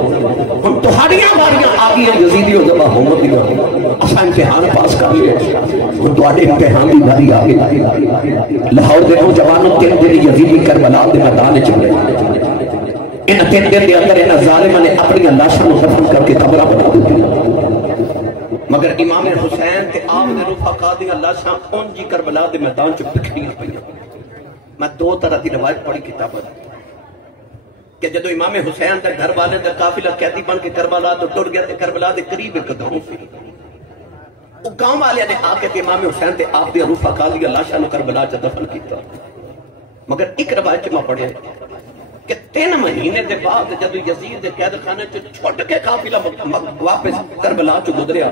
ہن تہاڈیاں واریاں آ گئیاں یزیدیوں ذبح ہون دیاں. اساں امتحان پاس کر لیا. ہن تواڈے امتحان دی باری آ گئی. لاہور دے نوجوانوں 3 دن یزیدی کربلا دے میدان وچ گئے. ان 3 دن دے اندر ان ظالماں نے اپنی لاشاں کو دفن کر کے قبراں بنا دتی. مگر امام حسین تے آپ دے رفقا دی لاشاں اونجی کربلا دے میدان چ بکھریاں پئیاں. میں دو طرح دی روایت پڑھی کتاباں کہ جدو امام حسین دے گھر والے دا قافلہ قیدی بن کے کربلا تو ٹر گیا تے کربلا دے قریب ایک گاؤں سی. وہ گاؤں والے نے آ کے امام حسین تے آپ دے رفقا دی لاشاں نو کربلا چ دفن کیتا. مگر ایک روایت میں پڑھیا کہ 3 مہینے دے بعد جدو یزید دے قید خانے چ چھٹ کے قافلہ واپس کربلا چ گزریا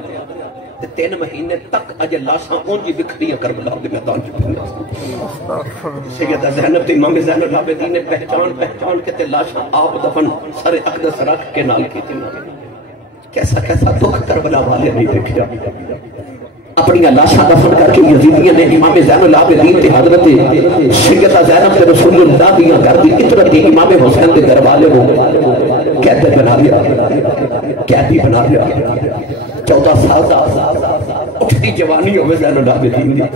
تے 3 مہینے تک اجے لاشاں اونجی بکھریاں کربلا دے میدان چ پھریاں. سیدہ زینب تے امام زین العابدین نے پہچان کے تے لاشاں آپ دفن سر اقدس رکھ کے نال کیتی. کیسا کیسا دکھ کربلا والے نہیں دیکھا. اپنی لاشاں دفن کر کے یزیدیاں نے امام زین العابدین تے حضرت سیدہ زینب تے رسول اللہ دیاں گھر دی عطرت امام حسین دے گھر والے کو قیدی بنا لیا. قیدی بنا لیا. 14 سال دا اٹھتی جوانی ہوئے زین العابدین دی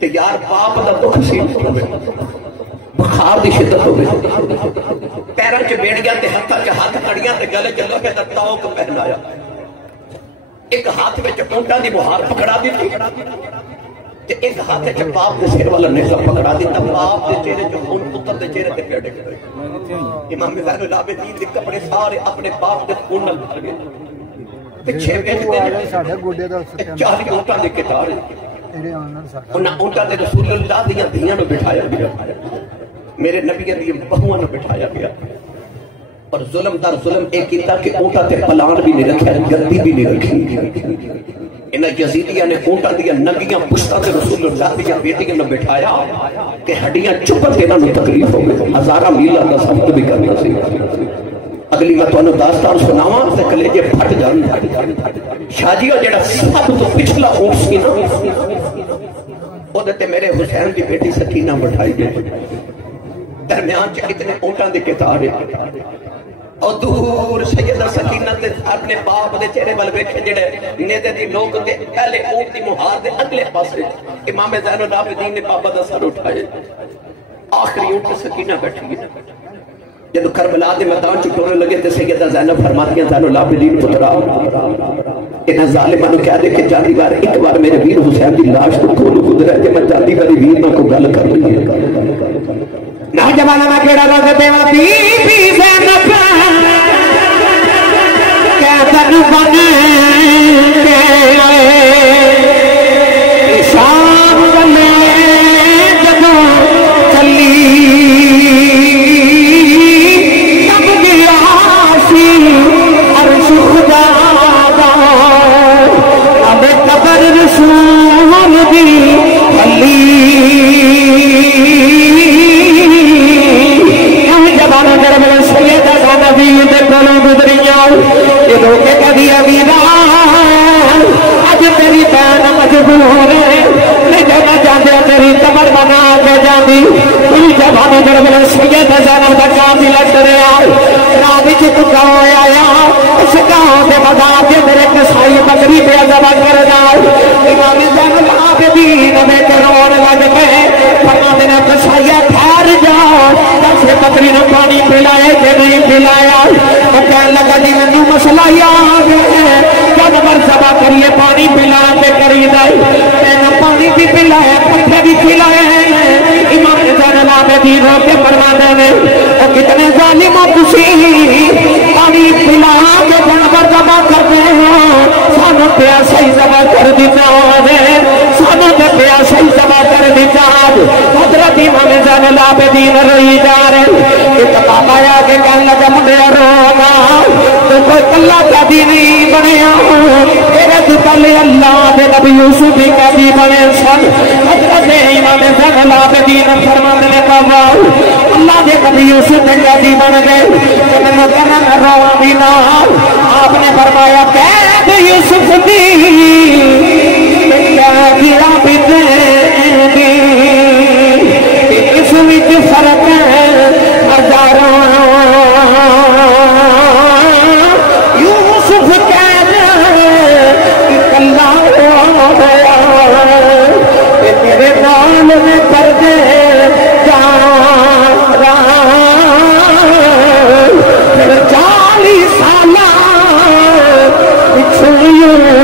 تے یار باپ دا دکھ سی بخار دی شدت ہوئے پیروں چ بیٹھ گیا تے ہتھاں چ ہاتھ کڑیاں تے گلے چ لوہے دا توق پہنایا. ایک ہاتھ میں اونٹاں دی بہار پکڑا دیتی تے ایک ہاتھ میں باپ دے سر والا نیزہ پکڑا دیتا. باپ دے چہرے چ خون پتر دے چہرے تے پہ ڈگ گئے. امام زین العابدین دے کپڑے سارے اپنے باپ دے خون نال بھر گئے. پچھے بیٹھتے ہیں 40 اونٹاں دے قطار. انہاں اونٹاں دے رسول اللہ دیاں دھیاں نو بٹھایا گیا. میرے نبی دی بہواں نو بٹھایا گیا. اور ظلم در ظلم ایک کیتا کہ اونٹا تے پلان بھی نہیں رکھا, گدی بھی نہیں رکھی. انہاں یزیدیاں نے اونٹا دیا ننگیاں پشتاں تے رسول اللہ دیا بیٹیاں نے بٹھایا کہ ہڈیاں چپر کے انہاں نو تکلیف ہو گئی. ہزاراں میل دا سفر بھی کرنا سی. اگلی میں تو انہوں داستان سناواں تے کلیجے پھٹ جان. شاجیہ جڑا سب تو پچھلا اونٹ سی نا او تے میرے حسین دی بیٹی سکینہ بٹھائی گئی. درمیان چ اتنے اونٹاں دے قطار اور دور سیدہ سکینہ تے اپنے باپ دے چہرے ول ویکھے جڑے نیزے دی نوک تے پہلے اونٹ دی مہار دے اگلے پاسے امام زین العابدین نے بابا دا سر اٹھائے. آخری اونٹ سکینہ بیٹھی ہے. جب کربلا دے میدان چ ٹورن لگے تے سیدہ زینب فرماتی ہیں زین العابدین پترا انہاں ظالماں نو کہہ دے کہ جاندی بار ایک بار میرے ویر حسین دی لاش تو کھول گزرے تے میں جاندی باری ویر نال کو گل کر لئی ہے. نوجوان میں کیڑا روز دیوا بی بی زینب کیسن بن کے شام میں جب چلی تب گیا سی عرش خدا دا اب قبر رسول دی علی بکری نے پانی پلایا کہ نہیں پلایا. کہنے لگا جی میں مسئلہ یاد ہے جب مرتبہ کریے پانی پلا کے کری نہیں. میں نے پانی بھی پلایا پٹھے بھی پلائے ہیں. امام زین العابدین ہو کے فرماتے ہیں وہ کتنے ظالموں تسی پانی پلا کے جانور ذبح کرتے ہیں. سانو پیاسا ہی ذبح کر دیتا ہے. سانو تے پیاسا ہی ذبح کر دیتا ہے. حضرت امام زین العابدین روئی جا رہے. ایک بابا آیا کہ کہنے لگا مجھے رونا تو کوئی کلا قیدی نہیں بنیا. تیرے تو پہلے اللہ دے نبی یوسف بھی قیدی بنے سن. حضرت امام زین العابدین فرماتے ہیں بابا اللہ دے نبی یوسف بھی قیدی بن گئے تو میں کہنا میں روا بھی نہ. آپ نے فرمایا قید یوسف دی قیدی عابد دی اس وچ فرق ہے ہزاراں. یوسف قید کلا ہو گیا میرے نال میں پردے جا رہا. پھر 40 سال پچھو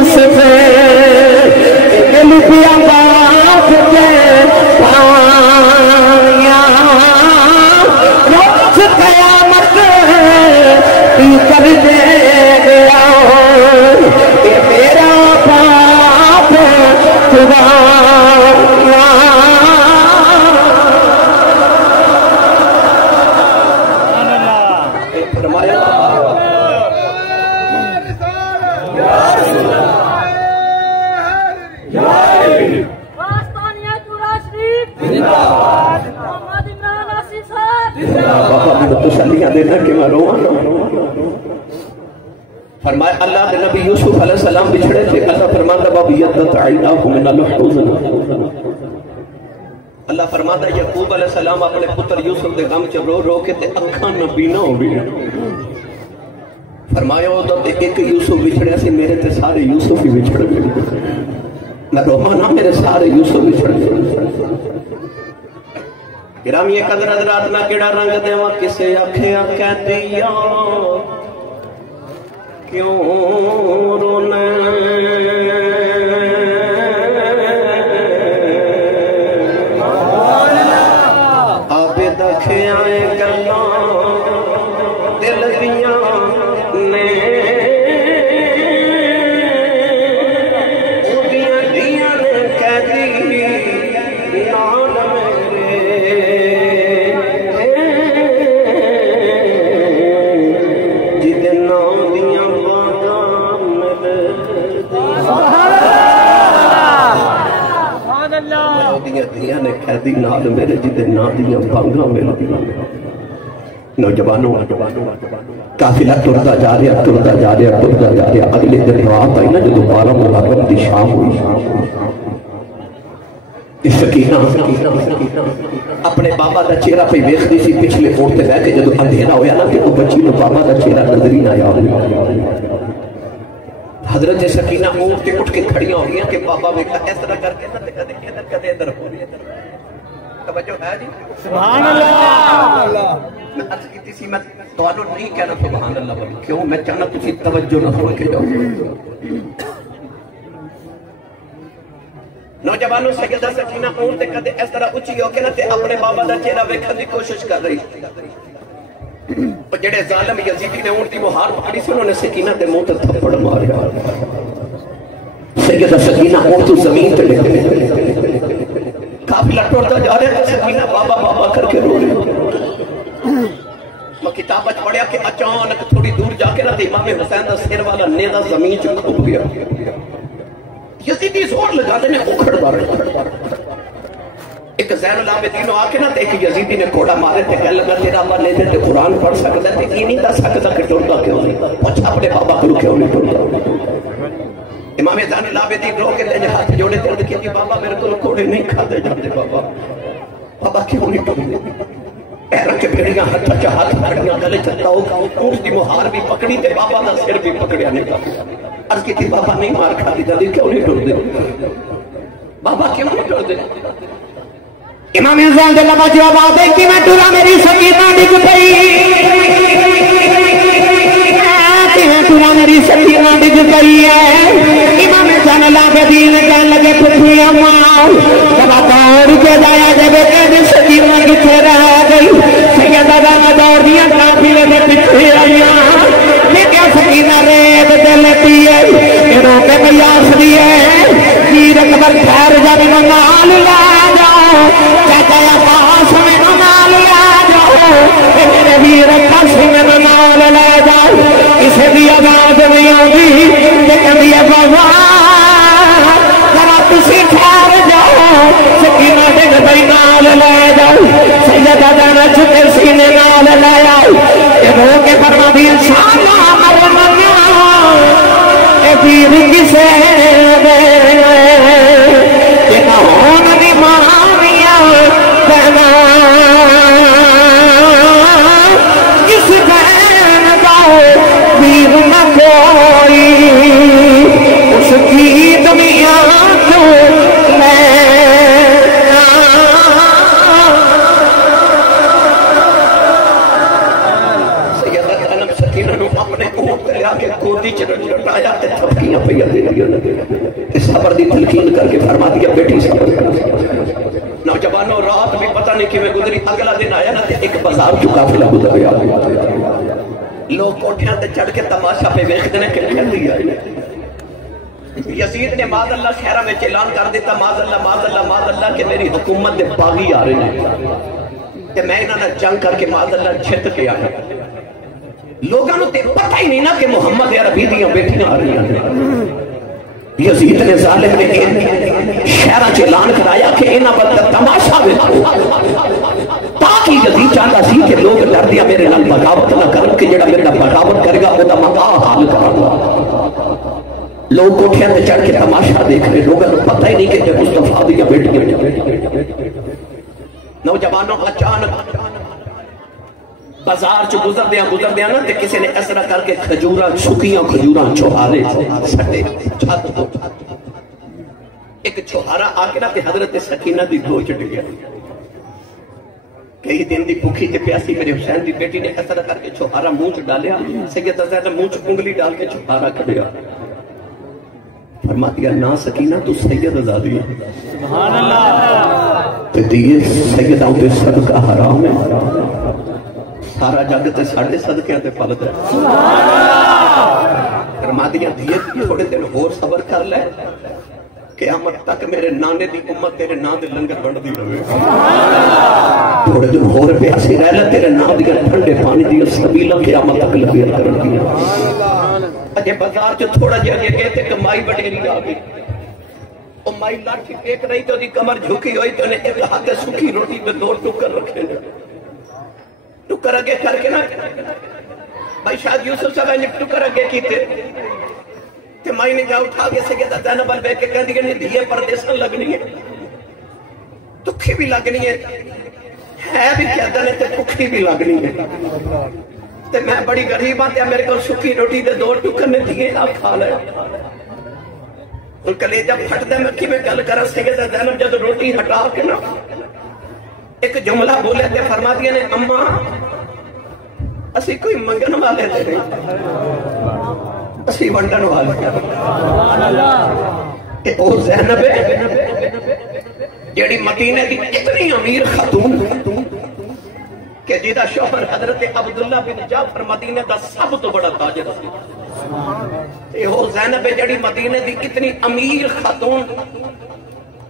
فرمایا اللہ کے نبی یوسف علیہ السلام بچھڑے تھے. اللہ فرماتا بابیت عیناہ من الحزن. اللہ فرماتا یعقوب علیہ السلام اپنے پتر یوسف دے غم چ رو رو کے تے اکھاں نبینا ہو گئی. فرمایا وہ ایک یوسف بچھڑے سے میرے تے سارے یوسف ہی بچھڑ گئے. میں رومانا میرے سارے یوسف بچھڑ گئے. گرامی قدر حضرات میں کیڑا رنگ دیواں کسے آکھیا کہدیا کیوں رونے عابد کھیائے گلاں دل دیاں نے اودیاں دیاں نے کہدی نال دیا نے قیدی نال میرے جدے نا دیا بانگاں مل دیا. نوجوانوں قافلہ ٹرتا جا رہا. اگلے دن رات آئی نا جدو 12 محرم دی شام ہوئی. سکینہ اپنے بابا دا چہرہ پہ ویکھدی سی پچھلے فوٹ تے بیٹھ کے جدو اندھیرا ہویا نا کہ وہ بچی نو بابا دا چہرہ نظر ہی نہ آیا. حضرت سکینہ اونٹ تے اٹھ کے کھڑیاں ہو گیا کہ بابا ویکھا اس طرح کر کے نہ کدے ادھر کدے ادھر ہو رہی ہے. توجہ ہے جی؟ سبحان اللہ. میں عرض کیتی سی میں تانوں نہیں کہنا سبحان اللہ بولو. کیوں؟ میں چاہنا تسی توجہ نہ ہو کے جاؤ. نوجوانوں سیدہ سکینہ اونٹ تے کدے اس طرح اونچی ہو کے نہ تے اپنے بابا دا چہرہ ویکھن دی کوشش کر رہی. جڑے ظالم یزیدی نے اونٹ دی مہار پکڑی سی انہوں نے سکینہ دے منہ تے تھپڑ ماریا. سیدہ سکینہ اونٹ تو زمین تے ڈگ گئی. قافلہ ٹرتا جا رہا ہے. سکینہ بابا بابا کر کے رو رہی. میں کتاب وچ پڑھیا کہ اچانک تھوڑی دور جا کے نا امام حسین دا سر والا نیزہ زمین چ کھپ گیا. یزیدی زور لگا دے نے اکھڑ مار. ایک زین العابدین آ کے نا ایک یزیدی نے کوڑا مارے تے کہنے لگا تیرا ابا نیزے تے قرآن پڑھ سکتا ہے تے یہ نہیں دس سکتا کہ ٹرتا کیوں نہیں. پوچھ اپنے بابا کو کیوں نہیں ٹرتا. امام زین العابدین رو کے لے ہاتھ جوڑے تے عرض کیا بابا میرے کو کوڑے نہیں کھاتے جاتے. بابا کیوں نہیں ٹرتے. پیروں کے پھڑیاں ہاتھ چا ہاتھ پھڑیاں گلے چلتا ہو اونٹ دی مہار بھی پکڑی تے بابا دا سر بھی پکڑیا نہیں. عرض کی تھی بابا نہیں مار کھاتی جاتی کیوں نہیں ٹرتے. بابا کیوں نہیں ٹرتے. امام حسین دے لبا جواب آتے کہ میں ٹورا میری سکینہ ڈگ پئی. میں ٹورا میری سکینہ ڈگ پئی ہے. امام حسین العابدین کہنے لگے پھٹھی اماں جب دوڑ کے جایا جب کہ سکینہ کتنے رہ گئی. سیدہ دانا دوڑ دیا قافلے کے پیچھے آئیاں لیکن سکینہ ریت دے لیتی ہے. انہوں کے میاس دیے پیر اکبر خیر جب نال لا جاؤ چاچا عباس میں نال لا جاؤ میرے ویر قاسم میں نال لا جاؤ. اسے بھی آواز نہیں ہوگی لیکن بھی بابا ذرا تسی ٹھہر جاؤ سکینہ ڈگ پئی نال لے جاؤ. سیدہ دانا چھٹے سینے نال لایا. یہ رو کے فرما بھی انشاءاللہ مرمنا اے پیر کسے دے کہ نہ ہون دی مانیاں کہنا کس دین کا پیر نہ کوئی اس کی دنیا کو صبر دی تلقین کر کے فرما دیا بیٹی صبر کر. نوجوانوں رات بھی پتہ نہیں کیویں گزری. اگلا دن آیا نا تے ایک بازار چ قافلہ گزر گیا. لوگ کوٹھیاں تے چڑھ کے تماشا پہ ویکھدے نے کہ کہندی ہے یزید نے معاذ اللہ خیرہ میں اعلان کر دیتا معاذ اللہ کہ میری حکومت دے باغی آ رہے ہیں کہ میں انہوں نے جنگ کر کے معاذ اللہ چھت کے آیا لوگوں نے پتہ ہی نہیں نا کہ محمد عربی دیاں بیٹیاں آ رہی ہیں یزید نے ظالم نے شہرہ چ اعلان کرایا کہ انہاں پر تماشا ویکھو تاکہ یزید چاہتا سی کہ لوگ ڈر دیا میرے نال بغاوت نہ کرن کہ جڑا میرے نال بغاوت کرے گا وہ دا مقا حال کرا لوگ کوٹھیاں تے چڑھ کے تماشا دیکھ رہے لوگوں کو پتہ ہی نہیں کہ مصطفیٰ دی بیٹیاں نوجوانوں اچانک بازار چ گزر دیا نا تے کسی نے اس طرح کر کے کھجوراں سکیاں کھجوراں چوہارے سٹے چھت تو ایک چوہارا آ کے نا تے حضرت سکینہ دی گود چ ڈگیا کئی دن دی بھوکی تے پیاسی میرے حسین دی بیٹی نے اس طرح کر کے چوہارا منہ چ ڈالیا سیدہ زینب منہ چ انگلی ڈال کے چوہارا کھڑیا فرما دیا نا سکینہ تو سید آزادی ہے سبحان اللہ تے دیے سیدہ تے صدقہ حرام ہے سارا جگ تے ساڑھے صدقیاں تے پلد ہے فرما دیا دیے تھوڑے دن اور صبر کر لے قیامت تک میرے نانے دی امت تیرے نام دے لنگر بند دی رہے تھوڑے دن اور پیاسی رہ لے تیرے نام دی ٹھنڈے پانی دی سبیلہ قیامت تک لبیر کر دیا اجے بازار جو تھوڑا جہاں یہ کہتے کہ مائی بڑیری آگئی وہ مائی لاٹھی ایک رہی تو دی کمر جھوکی ہوئی تو انہیں ایک ہاتھ سکھی روٹی پہ 2 ٹکر رکھے ٹکر اگے کر کے نا بھائی شاید یوسف صاحب نے ٹکر اگے کیتے کہ مائی نے جا اٹھا کے سیدہ زینب بے کے کہہ دیا نہیں دیئے پردیسن لگنی ہے تکھی بھی لگنی ہے بھی کہتا نہیں تے پکھی بھی لگنی ہے تے میں بڑی غریب آتے ہیں میرے کو سکھی روٹی دے 2 ٹکر نے دیئے آپ کھا لے ان کلیجہ پھٹ دے میں کی میں گل کرا سیدہ زینب جب روٹی ہٹا کے نا ایک جملہ بولے تھے فرما دیا نے اماں اسی کوئی منگن والے تھے نہیں اسی ونڈن والے اے او زینب جیڑی مدینے کی اتنی امیر خاتون کہ جیدہ شوہر حضرت عبداللہ بن جعفر مدینے دا سب تو بڑا تاجر سی اے او زینب جیڑی مدینے دی اتنی امیر خاتون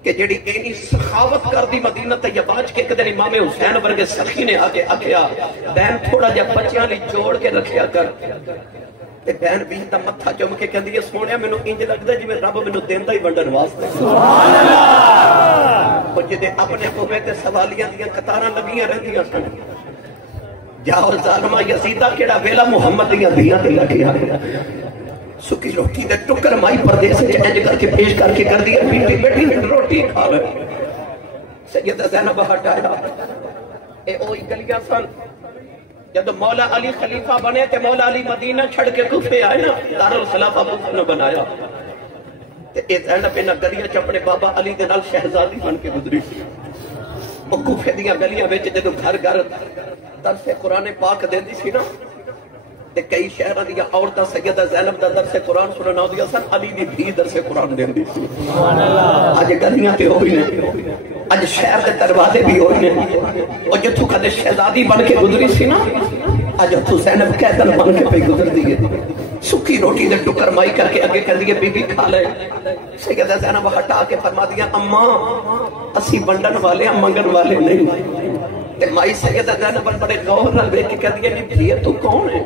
کہ جیڑی اینی سخاوت کر دی مدینہ طیباج کے قدر امام حسین ورگے سخی نے آگے آکھیا بہن تھوڑا جا بچیاں لی جوڑ کے رکھیا کر تے بہن بھی تا متھا چم کے کہندی ہے سونیا مینوں انج لگدا جویں رب مینوں دیندا ہی ونڈن واسطے سبحان اللہ او جدے اپنے ہوے تے سوالیاں دیاں قطاراں لگیاں رہندیاں سن جاؤ ظالمہ یزیدہ کیڑا ویلا محمد دیاں دیاں تے لگیا سکی روٹی دے ٹکر مائی پردیس سے انج کر کے پیش کر کے کر دیا بیٹی بیٹی روٹی کھا رہے سیدہ زینب ہٹایا اے اوئی گلیاں سن جب مولا علی خلیفہ بنے تے مولا علی مدینہ چھڑ کے کوفے آئے نا دارالخلافہ کوفہ نے بنایا تے اے زینب انہاں گلیاں چ اپنے بابا علی دے نال شہزادی بن کے گزری او کوفے دیاں گلیاں وچ جدوں گھر گھر درس قرآن پاک دیندی سی نا تے کئی شہراں دیاں عورتاں سیدہ زینب دا درس قرآن سنن آندیاں سن علی دی دھی درس قرآن دیندی سی سبحان اللہ اج گلیاں تے ہوئی نے اج شہر دے دروازے بھی ہوئی نے او جتھوں کدے شہزادی بن کے گزری سی نا اج تو زینب قیدن بن کے پہ گزر دی ہے سکی روٹی دے ٹکر مائی کر کے اگے کہندی ہے بی بی کھا لے سیدہ زینب ہٹا کے فرما دیا اماں اسی ونڈن والے ہیں منگن والے نہیں تے مائی سیدہ زینب بڑے غور نال ویکھ کے کہندی ہے نہیں تو کون ہے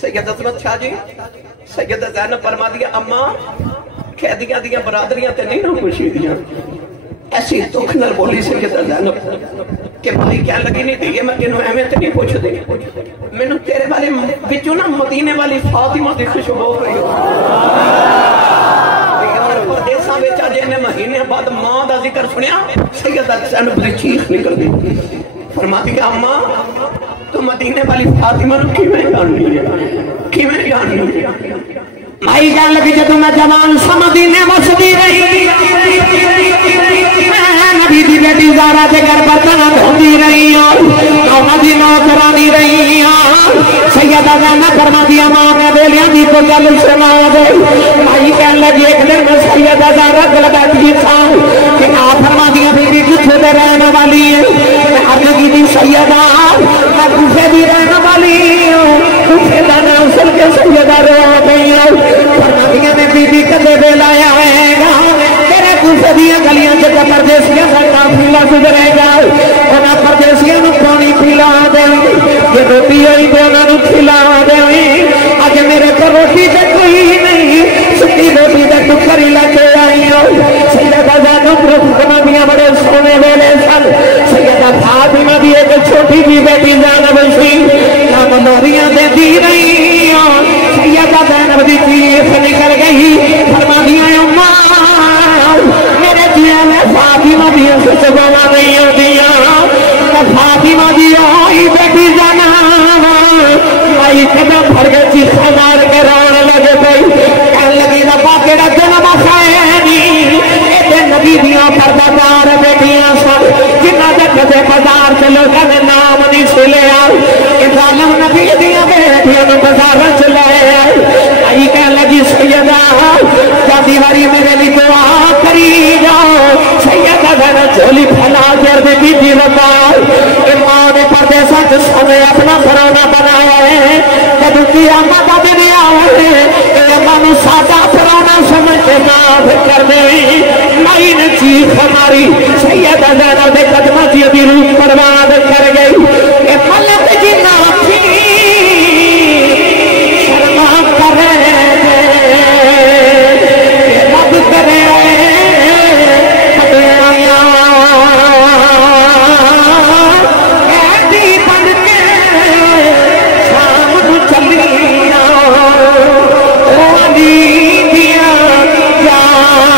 سید عظمت شاہ جی سیدہ زینب فرما دیا اماں قیدیاں دیاں برادریاں تے نہیں نہ خوشی دیاں ایسی دکھ نال بولی سیدہ زینب کہ بھائی کیا لگی نہیں دیئے میں کنوں اہمیت نہیں پوچھ دے میں نے تیرے والے بچوں نا مدینے والی فاطمہ دی خوشبو ہو رہی ہو پردیساں بیچا جینے مہینے بعد ماں دا ذکر سنیا سیدہ زینب دی چیخ نکل گئی فرما دیا اماں تو مدینے والی فاطمہ نو کیویں جاننی ہے مائی گل لگی جدوں میں جوان سا مدینے وسدی رہی میں نبی دی بیٹی زہرا دے گھر برتن دھوندی رہی انہاں دی نوکرانی رہی سیدہ زینب فرما دیا ماں میں بیلیاں دی کو گل سنا دے مائی کہن لگی ایک دن میں سیدہ زہرا گل بیٹھی تھا کہ آپ فرما دیا بیٹی کتھے دے رہنے والی ہے عرض کی دی سیدہ میں کوفے دی رہنے والی ہوں کوفے دا نام سن کے سیدہ رو گئی فرما دیا میں بی بی دے بیلا آئے گا تیرے کوفے دیا گلیاں سے پردیسیاں کا قافلہ گزرے گا انہاں پردیسیاں نو پانی پلا دے یہ روٹی ہوئی تو انہاں نو کھلا دے اج میرے کو روٹی تے کوئی نہیں سکی روٹی تے ٹکر ہی لگے آئی ہو سیدہ زینب رحمہ بڑے سونے ویلے سن سیدہ فاطمہ دی ایک چھوٹی جی بیٹی زینب سی نام موریاں دے دی رہی سیدہ زینب دی چیخ نکل گئی فرما دیا اماں میرے جیاں میں فاطمہ دی سچوانا نہیں ہو دیا فاطمہ دی آئی بیٹی زینب آئی قدم بھر گئی چیخ مار کے رونے لگے گئی کہنے لگی ربا کیڑا جنم خیری ایتے نبی دیاں پردادار بیٹیاں سن جنہ دے کدے بازار چلو کدے نام نہیں سلے آئے ظالم نبی دیاں بیٹیاں نو بازار چلے آئی کہنے لگی سیدہ جاتی واری میرے لیے دعا کری جاؤ سیدہ ذرا جھولی پھیلا کر دے بی بی بتاؤ ایمان پردے ساتھ سنے اپنا پرانا بنایا ہے جب قیامت دن آئے ایمان سادہ پرانا سمجھ کے معاف کر دے نائی نے چیخ ہماری سیدہ زینب دے قدمہ جی بھی روح برباد کر گئی اے ملک جی نافی شرما کرے رب کرے پڑھایا ایدی بن کے شام کو چلیا او علی دیا جانیا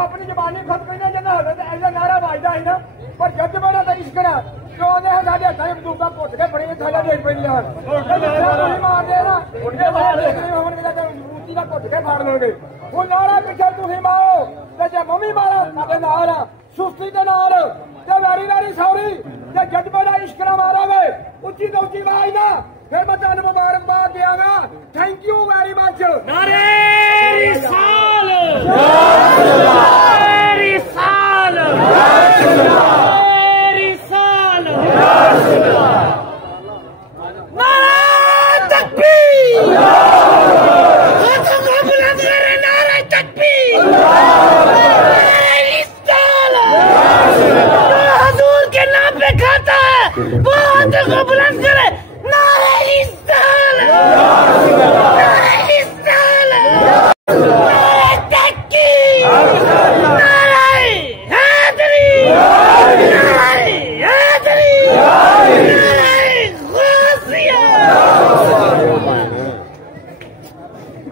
اپنی زبانی خود کوئی نہیں جانا ایسا نعرہ بجتا ہی نا پر جج بڑا تو عشق نا جو آدھے ہیں سارے ہاتھوں میں بندوقاں پٹ کے بڑی تھالیاں ڈیگ پہ مار دے نا موتی کا پٹ کے پھاڑ لو گے وہ نعرہ پیچھے تھی مارو جی ممی مارا سارے نال سستی کے نال ویری ویری سوری جی جج بڑا عشق نہ مارا وے اچھی تو اچھی آواز نا پھر میں تمہیں مبارکباد دیا گا تھینک یو ویری مچ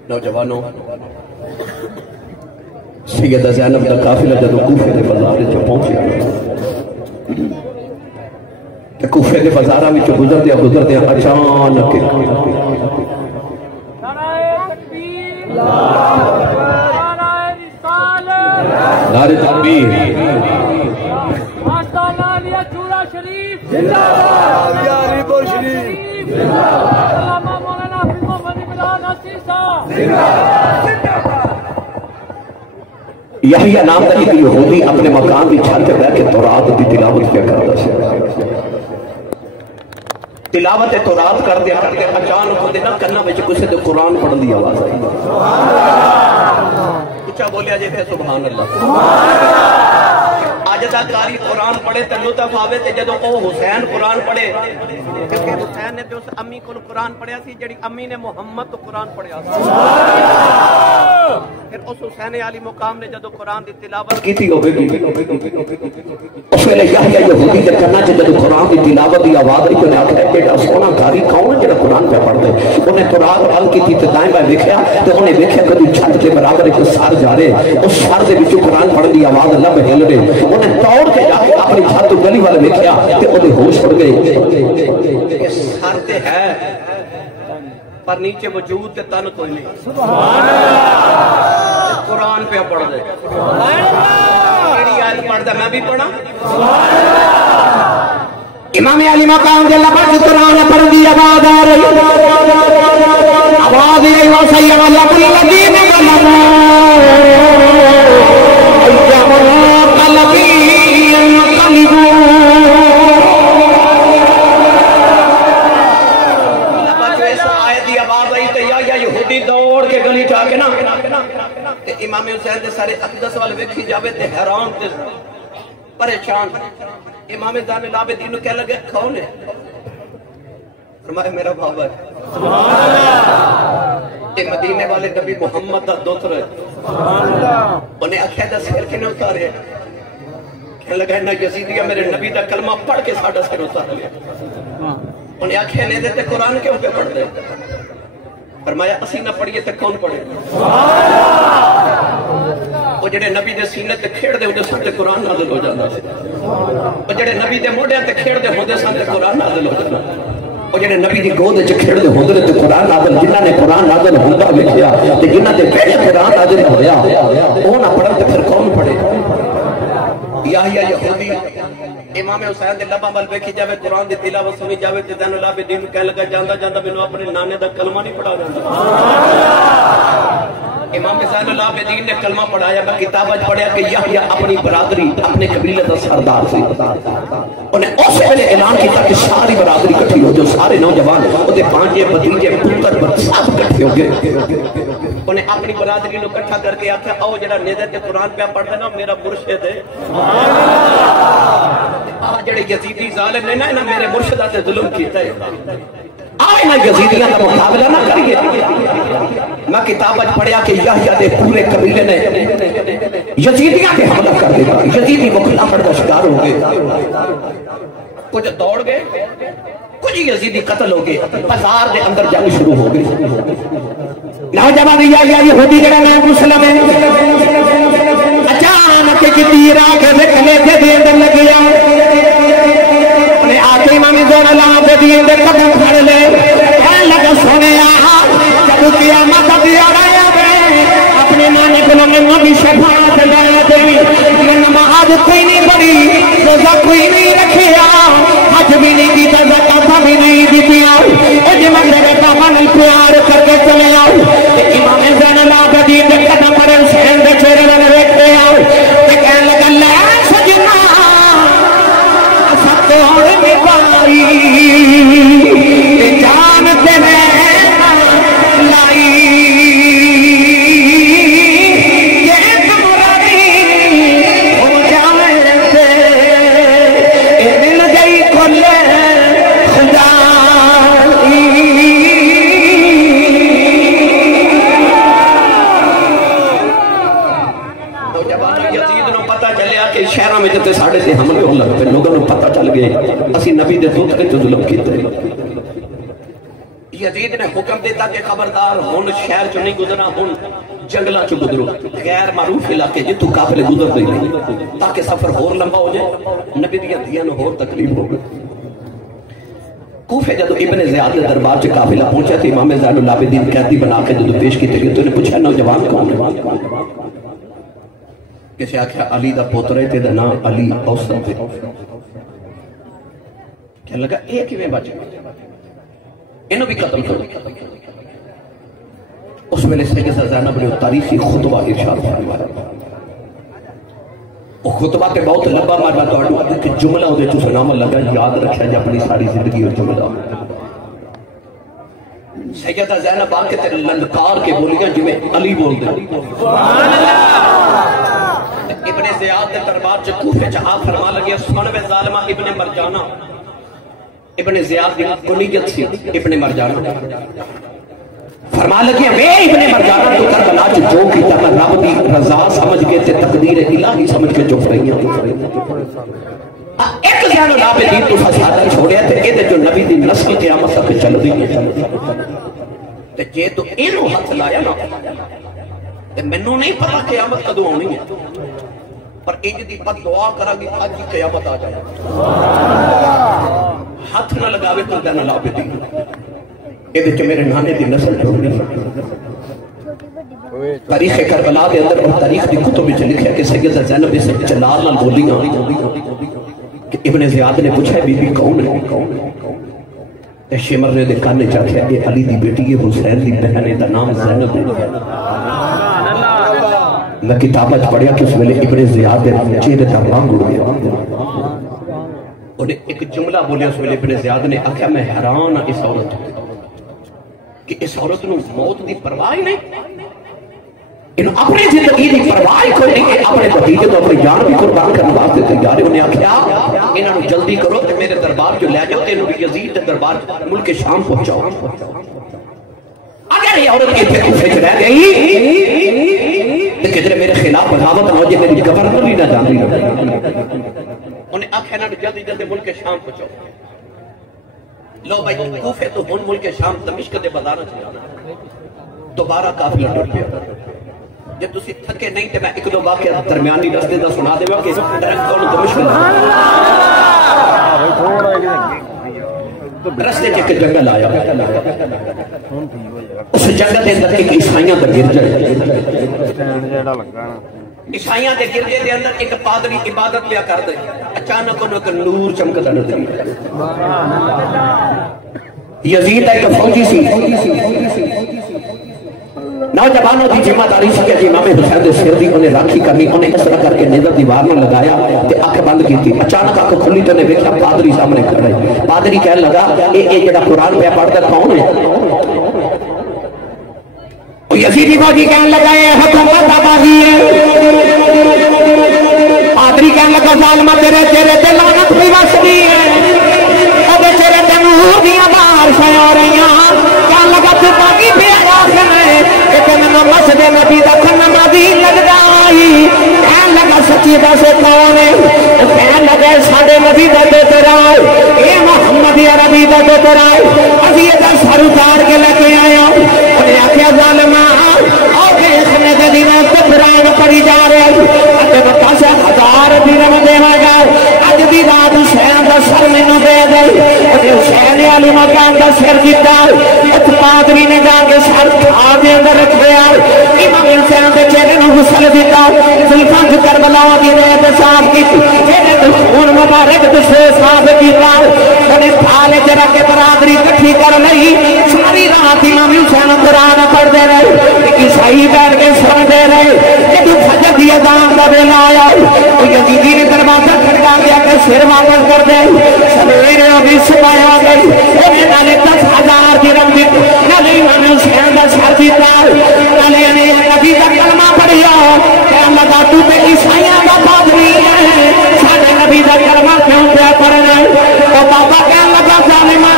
نوجوانوں سیدہ زینب کا قافلہ جب کوفے کے بازار وچ پہنچیا کہ کوفے کے بازار وچ گزردے اچانک نعرہ تکبیر چورا شریف زندہ باد یاری بول شریف زندہ باد علامہ مولانا حافظ محمد بلال نصیر صاحب زندہ باد یحییٰ نام کا ایک یہودی اپنے مکان کی چھت پہ بیٹھ کے تورات کی تلاوت کیا کرتا ہے تلاوت تورات کر دیا کرتے اچانک ہوتے نہ کرنا بچے کچھ سے قرآن پڑھن دی آواز آئی اچھا بولیا جی تھے سبحان اللہ آج دا کاری قرآن پڑھے تے لطف آوے تے جدو او حسین قرآن پڑھے کیونکہ حسین نے جو امی کو قرآن پڑھیا سی جڑی امی نے محمد تو قرآن پڑھیا سی پھر اس حسین علی مقام نے جدو قرآن دی تلاوت کی تھی ہوئے گی اس ویلے یحییٰ یہودی دے کرنا چاہے جدو قرآن دی تلاوت دی آواز آئی تو نے آکھا کہ سونا کاری کون ہے جڑا قرآن پہ پڑھ دے انہیں قرآن پڑھ کی تھی تے دائیں بائیں دیکھیا تو انہیں دیکھیا کہ چھت کے برابر ایک سار جا رہے اس سار دے وچوں قرآن پڑھ دی آواز اللہ بہل رہے انہیں توڑ کے جا کے اپنی چھت گلی والے ویکھیا تے اودے ہوش اڑ گئے. سر تے ہے پر نیچے وجود تے تن کوئی نہیں. سبحان اللہ. قرآن پہ پڑھ دے. سبحان اللہ. کیڑی آیت پڑھ دے میں بھی پڑھا. سبحان اللہ. امام علی مقام جل پاک قرآن پڑھ دی آواز آ رہی آواز یہ وسیع اللہ الذین ظلموا ایما قلبی انقلبوا. یہودی دوڑ کے گلی جا کے نا امام حسین دے سارے اقدس والے ویکھی جاوے تے حیران تے پریشان. امام زین العابدین نو کہہ لگے کون ہے؟ فرمایا میرا بابا ہے. سبحان اللہ. یہ مدینے والے نبی محمد دا دوتر ہے. سبحان اللہ. انہیں آخیا دا سر کنے اتارے؟ کہنے لگا انہا یزیدیہ میرے نبی دا کلمہ پڑھ کے ساڑھا سر اتار لیا. انہیں آخیا نہیں دیتے قرآن کیوں پہ پڑھ دے؟ فرمایا اسی نہ پڑھئے تے کون پڑھے؟ وہ جڑے نبی دے سینے تے کھیڑ دے ہوندے سن تے قرآن نازل ہو جانا سی. وہ جڑے نبی دے موڑے تے کھیڑ دے ہوندے سن تے قرآن نازل ہو جانا. وہ جڑے نبی دی گود وچ کھیڑ دے ہوندے تے قرآن نازل. جنہاں نے قرآن نازل ہوندا ویکھیا تے جنہاں دے پہلے قرآن نازل ہویا او نہ پڑھن تے پھر کون پڑھے؟ یحییٰ یہودی امام حسین دے لباں ول ویکھی جاوے قرآن دی تلاوت سنی جاوے تے زین العابدین کہہ لگا جاندا جاندا مینوں اپنے نانے دا کلمہ نہیں پڑھا جاندا. امام زین العابدین نے کلمہ پڑھایا. میں کتاب پڑھیا کہ یحییٰ اپنی برادری اپنے قبیلے دا سردار سی. انہیں اس ویلے اعلان کیا کہ ساری برادری اکٹھی ہو جو سارے نوجوان اودے بھانجے بھتیجے پتر سب اکٹھے ہو گئے. انہیں اپنی برادری نو اکٹھا کر کے آکھیا او جڑا نیدے تے قرآن پہ پڑھدا نا میرا مرشد ہے. جڑے یزیدی ظالم نے نا انہاں میرے مرشدہ تے ظلم کیتا ہے. آئے نا یزیدیاں کا مقابلہ نہ کریے. میں کتاب پڑھیا کہ یحییٰ دے پورے قبیلے نے یزیدیاں پہ حملہ کر دیا. یزیدی مخالفت کا شکار ہو گئے. کچھ دوڑ گئے کچھ یزیدی قتل ہو گئے. بازار دے اندر جنگ شروع ہو گئی. نوجوان یہودی جڑا نام مسلم ہے اچانک ایک تیر آ کے رکھنے دے اندر لگ گیا. انہیں آ کے امام زین العابدین دے قدم پھڑ لے. کہنے لگا سنیا جب قیامت دیا رہا ہے اپنے نانے کو میں بھی شفاعت لایا دے. میں نماز کوئی نہیں پڑھی روزہ کوئی نہیں رکھیا حج بھی نہیں کیتا زکات بھی نہیں دیا. اج میں میرے بابا نے پیار کر کے چلے آؤ. امام زین العابدین دے قدم پر حسین دے چہرے ول ویکھتے آؤ تے کہنے لگا لے سجنا سب توڑ میں پائی جان تے میں لائی. شہروں میں جتے ساڑھے سے حملے ہوں لگ پہ لوگوں نے پتہ چل گئے اسی نبی دے دوترے جو ظلم کیتے. یزید نے حکم دیتا کہ خبردار ہون شہر چو نہیں گزرنا ہون جنگلہ چو گزرو غیر معروف علاقے جتو قافلے گزر دے نہیں تاکہ سفر اور لمبا ہو جائے. نبی دیا دیاں اور تکلیف ہو گئے. کوفے جدو ابن زیاد دے دربار چے قافلہ پہنچا تھے امام زین العابدین قیدی بنا کے جدو پیش کیتے گئے تو انہیں پوچھا نوجوان کون ہے؟ کسی آکھیا علی دا پوترے تے دا نام علی اوسط تے. کہنے لگا ایک ہی میں بچ انہوں بھی قتل کرو. اس میں نے سیدہ زینب نے تاریخی خطبہ ارشاد فرمایا. وہ خطبہ تے بہت لمبا مارنا تو کہ جملہ ہوتے جو سنام لگا یاد رکھا جا اپنی ساری زندگی اور جملہ. سیدہ زینب آ کے تے للکار کے بولیاں جو میں علی بول دے. سبحان اللہ. ابن زیاد دے دربار چ کوفے چ آ فرما لگیا سنوے ظالمہ ابن مرجانہ. ابن زیاد دی کنیت سی ابن مرجانہ. فرما لگیا میں ابن مرجانہ تو کربلا چ جو کیتا میں رب دی رضا سمجھ کے تے تقدیر الہی سمجھ کے چپ رہی ہوں. ایک زین العابدین تو فسادہ چھوڑیا تے اے جو نبی دی نسل قیامت تک چل دی تے جے تو اینو ہاتھ لایا نا تے مینوں نہیں پتا قیامت کدوں ہونی ہے. پر انج دی بد دعا کرا گی اج ہی قیامت آ جائے ہاتھ نہ لگاوے تو نہ لاوے دی یہ کہ میرے نانے دی نسل ٹوٹنی تاریخ کربلا دے اندر اور تاریخ دی کتب وچ لکھیا کہ سیدہ زینب اس جلال نال بولیاں کہ ابن زیاد نے پوچھا بی بی کون ہے تے شمر نے دے کان وچ آکھیا اے علی دی بیٹی ہے حسین دی بہن دا نام زینب ہے میں کتاب وچ پڑھیا کہ اس ویلے ابن زیاد دے چہرے تے رنگ اڑ گیا انہیں ایک جملہ بولیا اس ویلے ابن زیاد نے آکھیا میں حیران ہاں اس عورت کہ اس عورت نو موت دی پرواہ ہی نہیں انہوں اپنی زندگی دی پرواہ کوئی نہیں کہ اپنے بھتیجے تو اپنی جان بھی قربان کرنے واسطے تیار ہے انہیں آکھیا انہوں نے جلدی کرو کہ میرے دربار جو لے جاؤ انہوں نے یزید کے دربار ملک شام پہنچاؤ اگر یہ عورت کی کوفے چ رہ گئی تو کدھر میرے خلاف بغاوت نہ ہو جائے میری گورنر بھی نہ جانتی انہیں آکھیا انہوں نے جلدی جلدی ملک شام پہنچاؤ لو بھائی کوفے تو ہن ملک شام دمشق دے بازار چ جانا دوبارہ قافلہ ٹر پیا جب تسی تھکے نہیں تے میں ایک دو واقعہ درمیانی رستے دا سنا دے کہ ڈائریکٹ دمشق رستے ایک جنگل آیا اس جنگل دے اندر ایک عیسائیاں دا گرجا عیسائیاں دے گرجے دے اندر ایک پادری عبادت لیا کر دے اچانک انہوں کا نور چمکتا نظر یزید ایک فوجی سی نوجوانوں کی ذمہ داری سی کہ امام حسین دے سر دی انہیں راکھی کرنی انہیں اس طرح کر کے نظر دیوار میں لگایا تے آنکھ بند کی تھی اچانک آنکھ کھلی تو نے دیکھا پادری سامنے کھڑا ہے پادری کہنے لگا اے جڑا قرآن پہ پڑھتا کون ہے یزیدی فوجی کہنے لگا اے حکومت آبادی ہے پادری کہنے لگا ظالمہ تیرے چہرے تے لعنت بھی وسدی ہے اودے چہرے تے نور دیاں بارشاں ہو رہیاں کہنے لگا تو باقی پہ مسجد نبی دا نمازی لگدا آئی کہن لگا سچی دس کون ہے کہن لگا ساڈے نبی دا پتر ہے اے محمد عربی دا پتر ہے اسی دا سر اتار کے لے کے آیا انہیں آخیا ظالما اور دیکھنے دے دنوں قرآن پڑھی جا رہے اتے بتا سے 1000 درہم دیواں گا اج دی رات حسین دا سر مینوں دے دے اتے حسین علی مقام دا سر دیتا اس پادری نے جا کے سر کھا دے اندر رکھ دیا امام حسین دے چہرے نوں غسل دیتا زلفاں کربلا دی ریت صاف کی چہرے تے خون مبارک تے صاف کیتا انہیں تھال وچ رکھ کے برادری اکٹھی کر لئی ساری رات امام حسین قرآن پڑھ دے رہے عیسائی بیٹھ کے سن دے رہے جب فجر دی اذان دا ویلا آیا تو یزیدی نے دروازہ کھڑکا دیا کہ سر واپس کر دے سویرے ابھی صبح آ گئی انہیں نالے 10,000 درہم دیتے نالے امام حسین دا سر دیتا نالے انہیں نبی دا کلمہ پڑھیا کہنے لگا تو تے عیسائیاں دا پادری ہے ساڈے نبی دا کلمہ کیوں پیا پڑھنا تو بابا کہنے لگا ظالما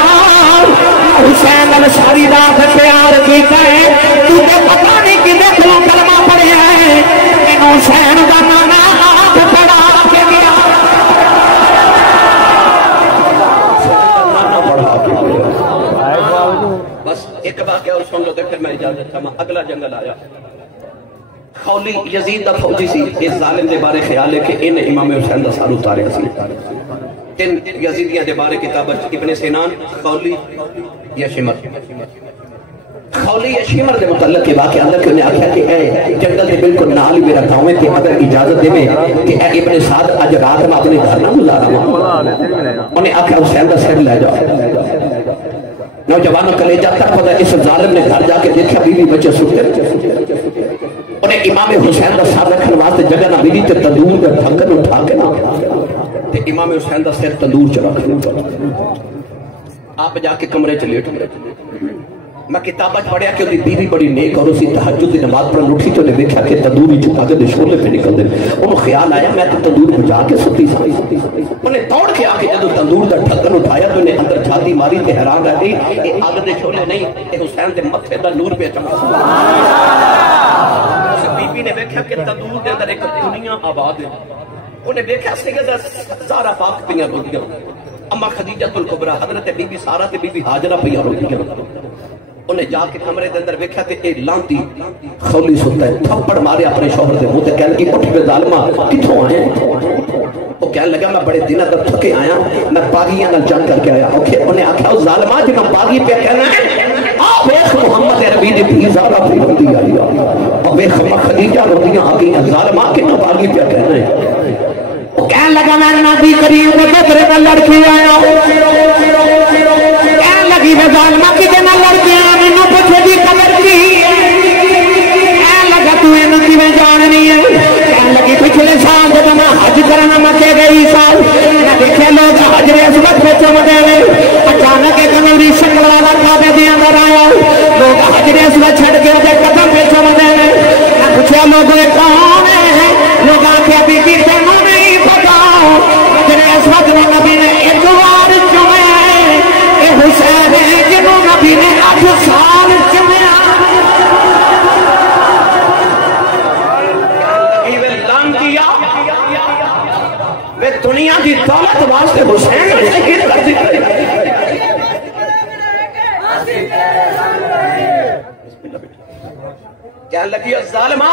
حسین نال ساری رات پیار کیتا ہے تو تے پتہ نہیں کدے کھلو کلمہ پڑھیا ہے اینوں حسین دا نام آپ پڑھا کے گیا بس ایک واقعہ اور سن لو تے پھر میں اجازت چاہاں اگلا جنگل آیا خولی یزید دا فوجی سی اس ظالم دے بارے خیال ہے کہ ان امام حسین دا سال اتارے سی تین یزیدیاں دے بارے کتاب ابن سینان خولی یا شمر خولی یا شمر دے متعلق کے واقعہ اندر کہ انہیں آکھا کہ اے جنگل دے بالکل نال ہی میرا گاؤں ہے کہ اگر اجازت دے میں کہ اے ابن سعد اج رات میں اپنے گھر نہ گزارا انہیں آکھا حسین دا سر لے جاؤ نوجوانوں کلیجہ تک پتا اس ظالم نے گھر جا کے دیکھا بیوی بچے سوتے انہیں امام حسین دا سر رکھنے واسطے جگہ نہ ملی تے تندور دا ڈھکن اٹھا کے نہ تے امام حسین دا سر تندور چ رکھ آپ جا کے کمرے چ لیٹ گئے میں کتابت پڑھیا کہ انہیں بیوی بڑی نیک اور اسی تہجد نماز پر اٹھی تو انہیں دیکھا کہ تندور ہی چھپا کے شولے پہ نکل دے انہوں خیال آیا میں تو تندور بجا کے ستی سائی انہیں توڑ کے آ کے جب تندور کا ڈھکن اٹھایا تو انہیں اندر چھاتی ماری تے حیران رہ گئی یہ آگ دے شولے نہیں یہ حسین دے متھے دا نور پہ چمکا اس بیوی نے دیکھا کہ تندور دے اندر ایک دنیا آباد ہے انہیں دیکھا سیدہ زہرا پاک پیاں روٹیاں اما خدیجہ الکبریٰ حضرت بی بی سارہ تے بی بی ہاجرہ پیاں روٹیاں انہیں جا کے کمرے دے اندر ویکھیا تے اے لانتی خولی ستا ہے، تھپڑ مارے اپنے شوہر دے منہ تے کہن لگی اٹھ بے ظالمہ کتھوں آئے؟ وہ کہنے لگا میں بڑے دنوں تک تھکے آیا، میں باغیاں نال جنگ کر کے آیا۔ انہیں آکھیا او ظالمہ جنہاں باغی پہ کہنا ہے آ ویکھ محمد عربی دی بھی زیادہ پھر ہوتی آئی اور ویکھ خدیجہ رضیاں آگئی ظالمہ کتنا باغی پہ کہنا ہے۔ وہ کہنے لگا میں نبی کریم کے بدرے کا لڑکی آیا، کہنے لگی میں ظالمہ کی دینا لڑکی آیا، میں نو پوچھے دی قبر کی کہنے لگا تو انہوں کی میں جاننی ہے، کہنے لگی پچھلے سال جب میں حج کرنا مکے گئی سال میں دیکھے لوگ حجر اسود پہ چمدے میں اچانک ایک نوری شکل والا کعبے دے اندر آیا، لوگ حجر اسود چھڑ کے دے قدم پہ چمدے میں میں پوچھا لوگوں کون ہے، لوگ آنکھیں ابھی بھی تینوں نہیں پتا حجر اسود میں نبی نے ایک بار چمے، اے حسین ہے جنہوں نبی نے 8 سال چمے۔ دنیا کی دولت واسطے حسین نے شہید کر دی۔ کہنے لگی ظالمہ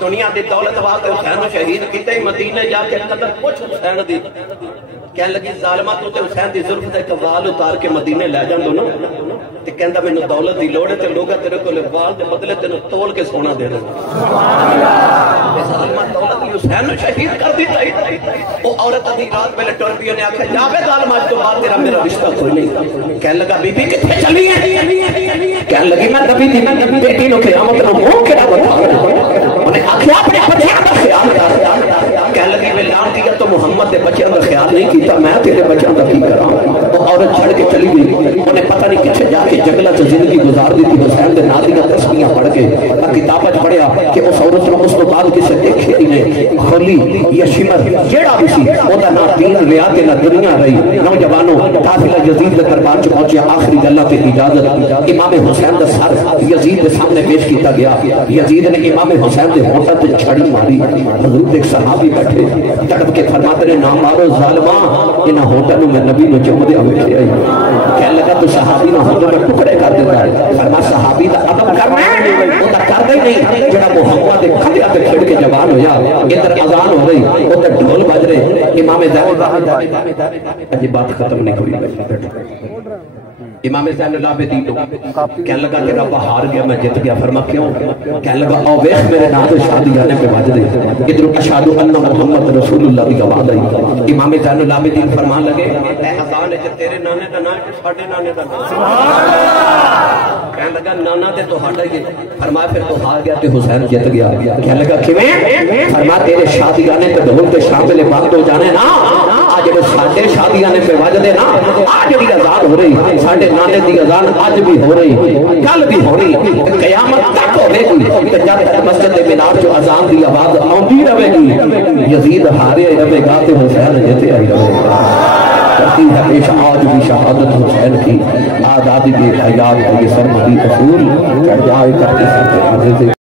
دنیا کی دولت واسطے حسین نے شہید کیتے ہی مدینے جا کے قدر پوچھ حسین دی۔ کہنے لگی ظالمہ تو تے حسین دی ظلم تے وال اتار کے مدینے لے جان دو نا تے کہندا مینوں دولت دی لوڑ ہے تے لوگ تیرے کول وال دے بدلے تینوں تول کے سونا دے دے۔ ظالمہ دولت دی حسین نے شہید کر دی۔ وہ عورت ادھی رات میں ٹر پئی، نے آکھیا جا بے ظالمہ اج تو بعد تیرا میرا رشتہ کوئی نہیں۔ کہنے لگا بی بی کتھے چلی ہے؟ کہنے لگی میں نبی دی بیٹی نو قیامت نو منہ کیڑا بتا۔ انہیں آکھیا اپنے بچیاں دا خیال کر۔ کہنے لگی میں لان دیا تو محمد دے بچیاں دا خیال نہیں کیتا، میں تیرے بچیاں دا کی کراں۔ وہ عورت چھڑ کے چلی گئی، انہیں پتہ نہیں کتھے جا کے جنگلہ سے زندگی گزار دی تھی۔ حسین دے نادی کا تسبیحاں پڑھ کے کتابت پڑھیا کہ اس عورت نے اس کو بعد کسے دیکھے ہی نہیں، خلی یا شمر جیڑا بھی سی وہ دا نہ دین لیا کے نہ دنیا رہی۔ نوجوانوں قافلہ یزید کے دربار چ پہنچیا، آخری گلاں تے اجازت امام حسین دا سر یزید کے سامنے پیش کیتا گیا۔ یزید نے امام حسین دے ہونٹاں تے چھڑی ماری۔ حضور ایک صحابی بیٹھے تڑپ کے فرماتے نے نہ مارو ظالماں، انہاں ہونٹاں نو میں نبی نو چوم دے ویکھیا آئی۔ کہنے لگا تو صحابی نو ہونٹاں دے ٹکڑے کر دیندا ہے۔ فرمایا صحابی دا ادب کرنا ہے وہ تا کردا ہی نہیں، جڑا محمد دے کھڑیا تے کھڑ کے جوان ہویا۔ ادھر اذان ہو رہی ادھر ڈھول بج رہے، امام زین اجی بات ختم نہیں ہوئی۔ امام زین العابدین کہنے لگا کہ رب ہار گیا میں جت گیا۔ فرما کیوں؟ کہنے لگا او ویکھ میرے نام تے شادی آنے پہ بج دے، ادھر اشہد ان محمد رسول اللہ کی آواز آئی۔ امام زین العابدین فرمان لگے اے اذان ہے تیرے نانے دا نام ہے ساڈے نانے دا نام۔ کہنے لگا نانا تے تہاڈا ہی ہے۔ فرمایا پھر تو ہار گیا تے حسین جت گیا۔ کہنے لگا کیویں؟ فرمایا تیرے شادی آنے تے ڈھول تے شامل بند ہو جانے نا، آج جڑے ساڈے شادی آنے پہ بج دے نا، آج جڑی اذان ہو رہی ساڈے نانے دی اذان آج بھی ہو رہی، کل بھی ہو رہی، قیامت تک ہوے گی۔ تے جب تک مسجد مینار جو اذان دی آواز آندی رہے گی، یزید ہارے رہے گا تے حسین جتے آئی رہے گا۔ کرتی ہے پیش آج بھی شہادت حسین کی، آزادی کے حیات یہ سرمدی اصول چڑھ جائے کرتے سکتے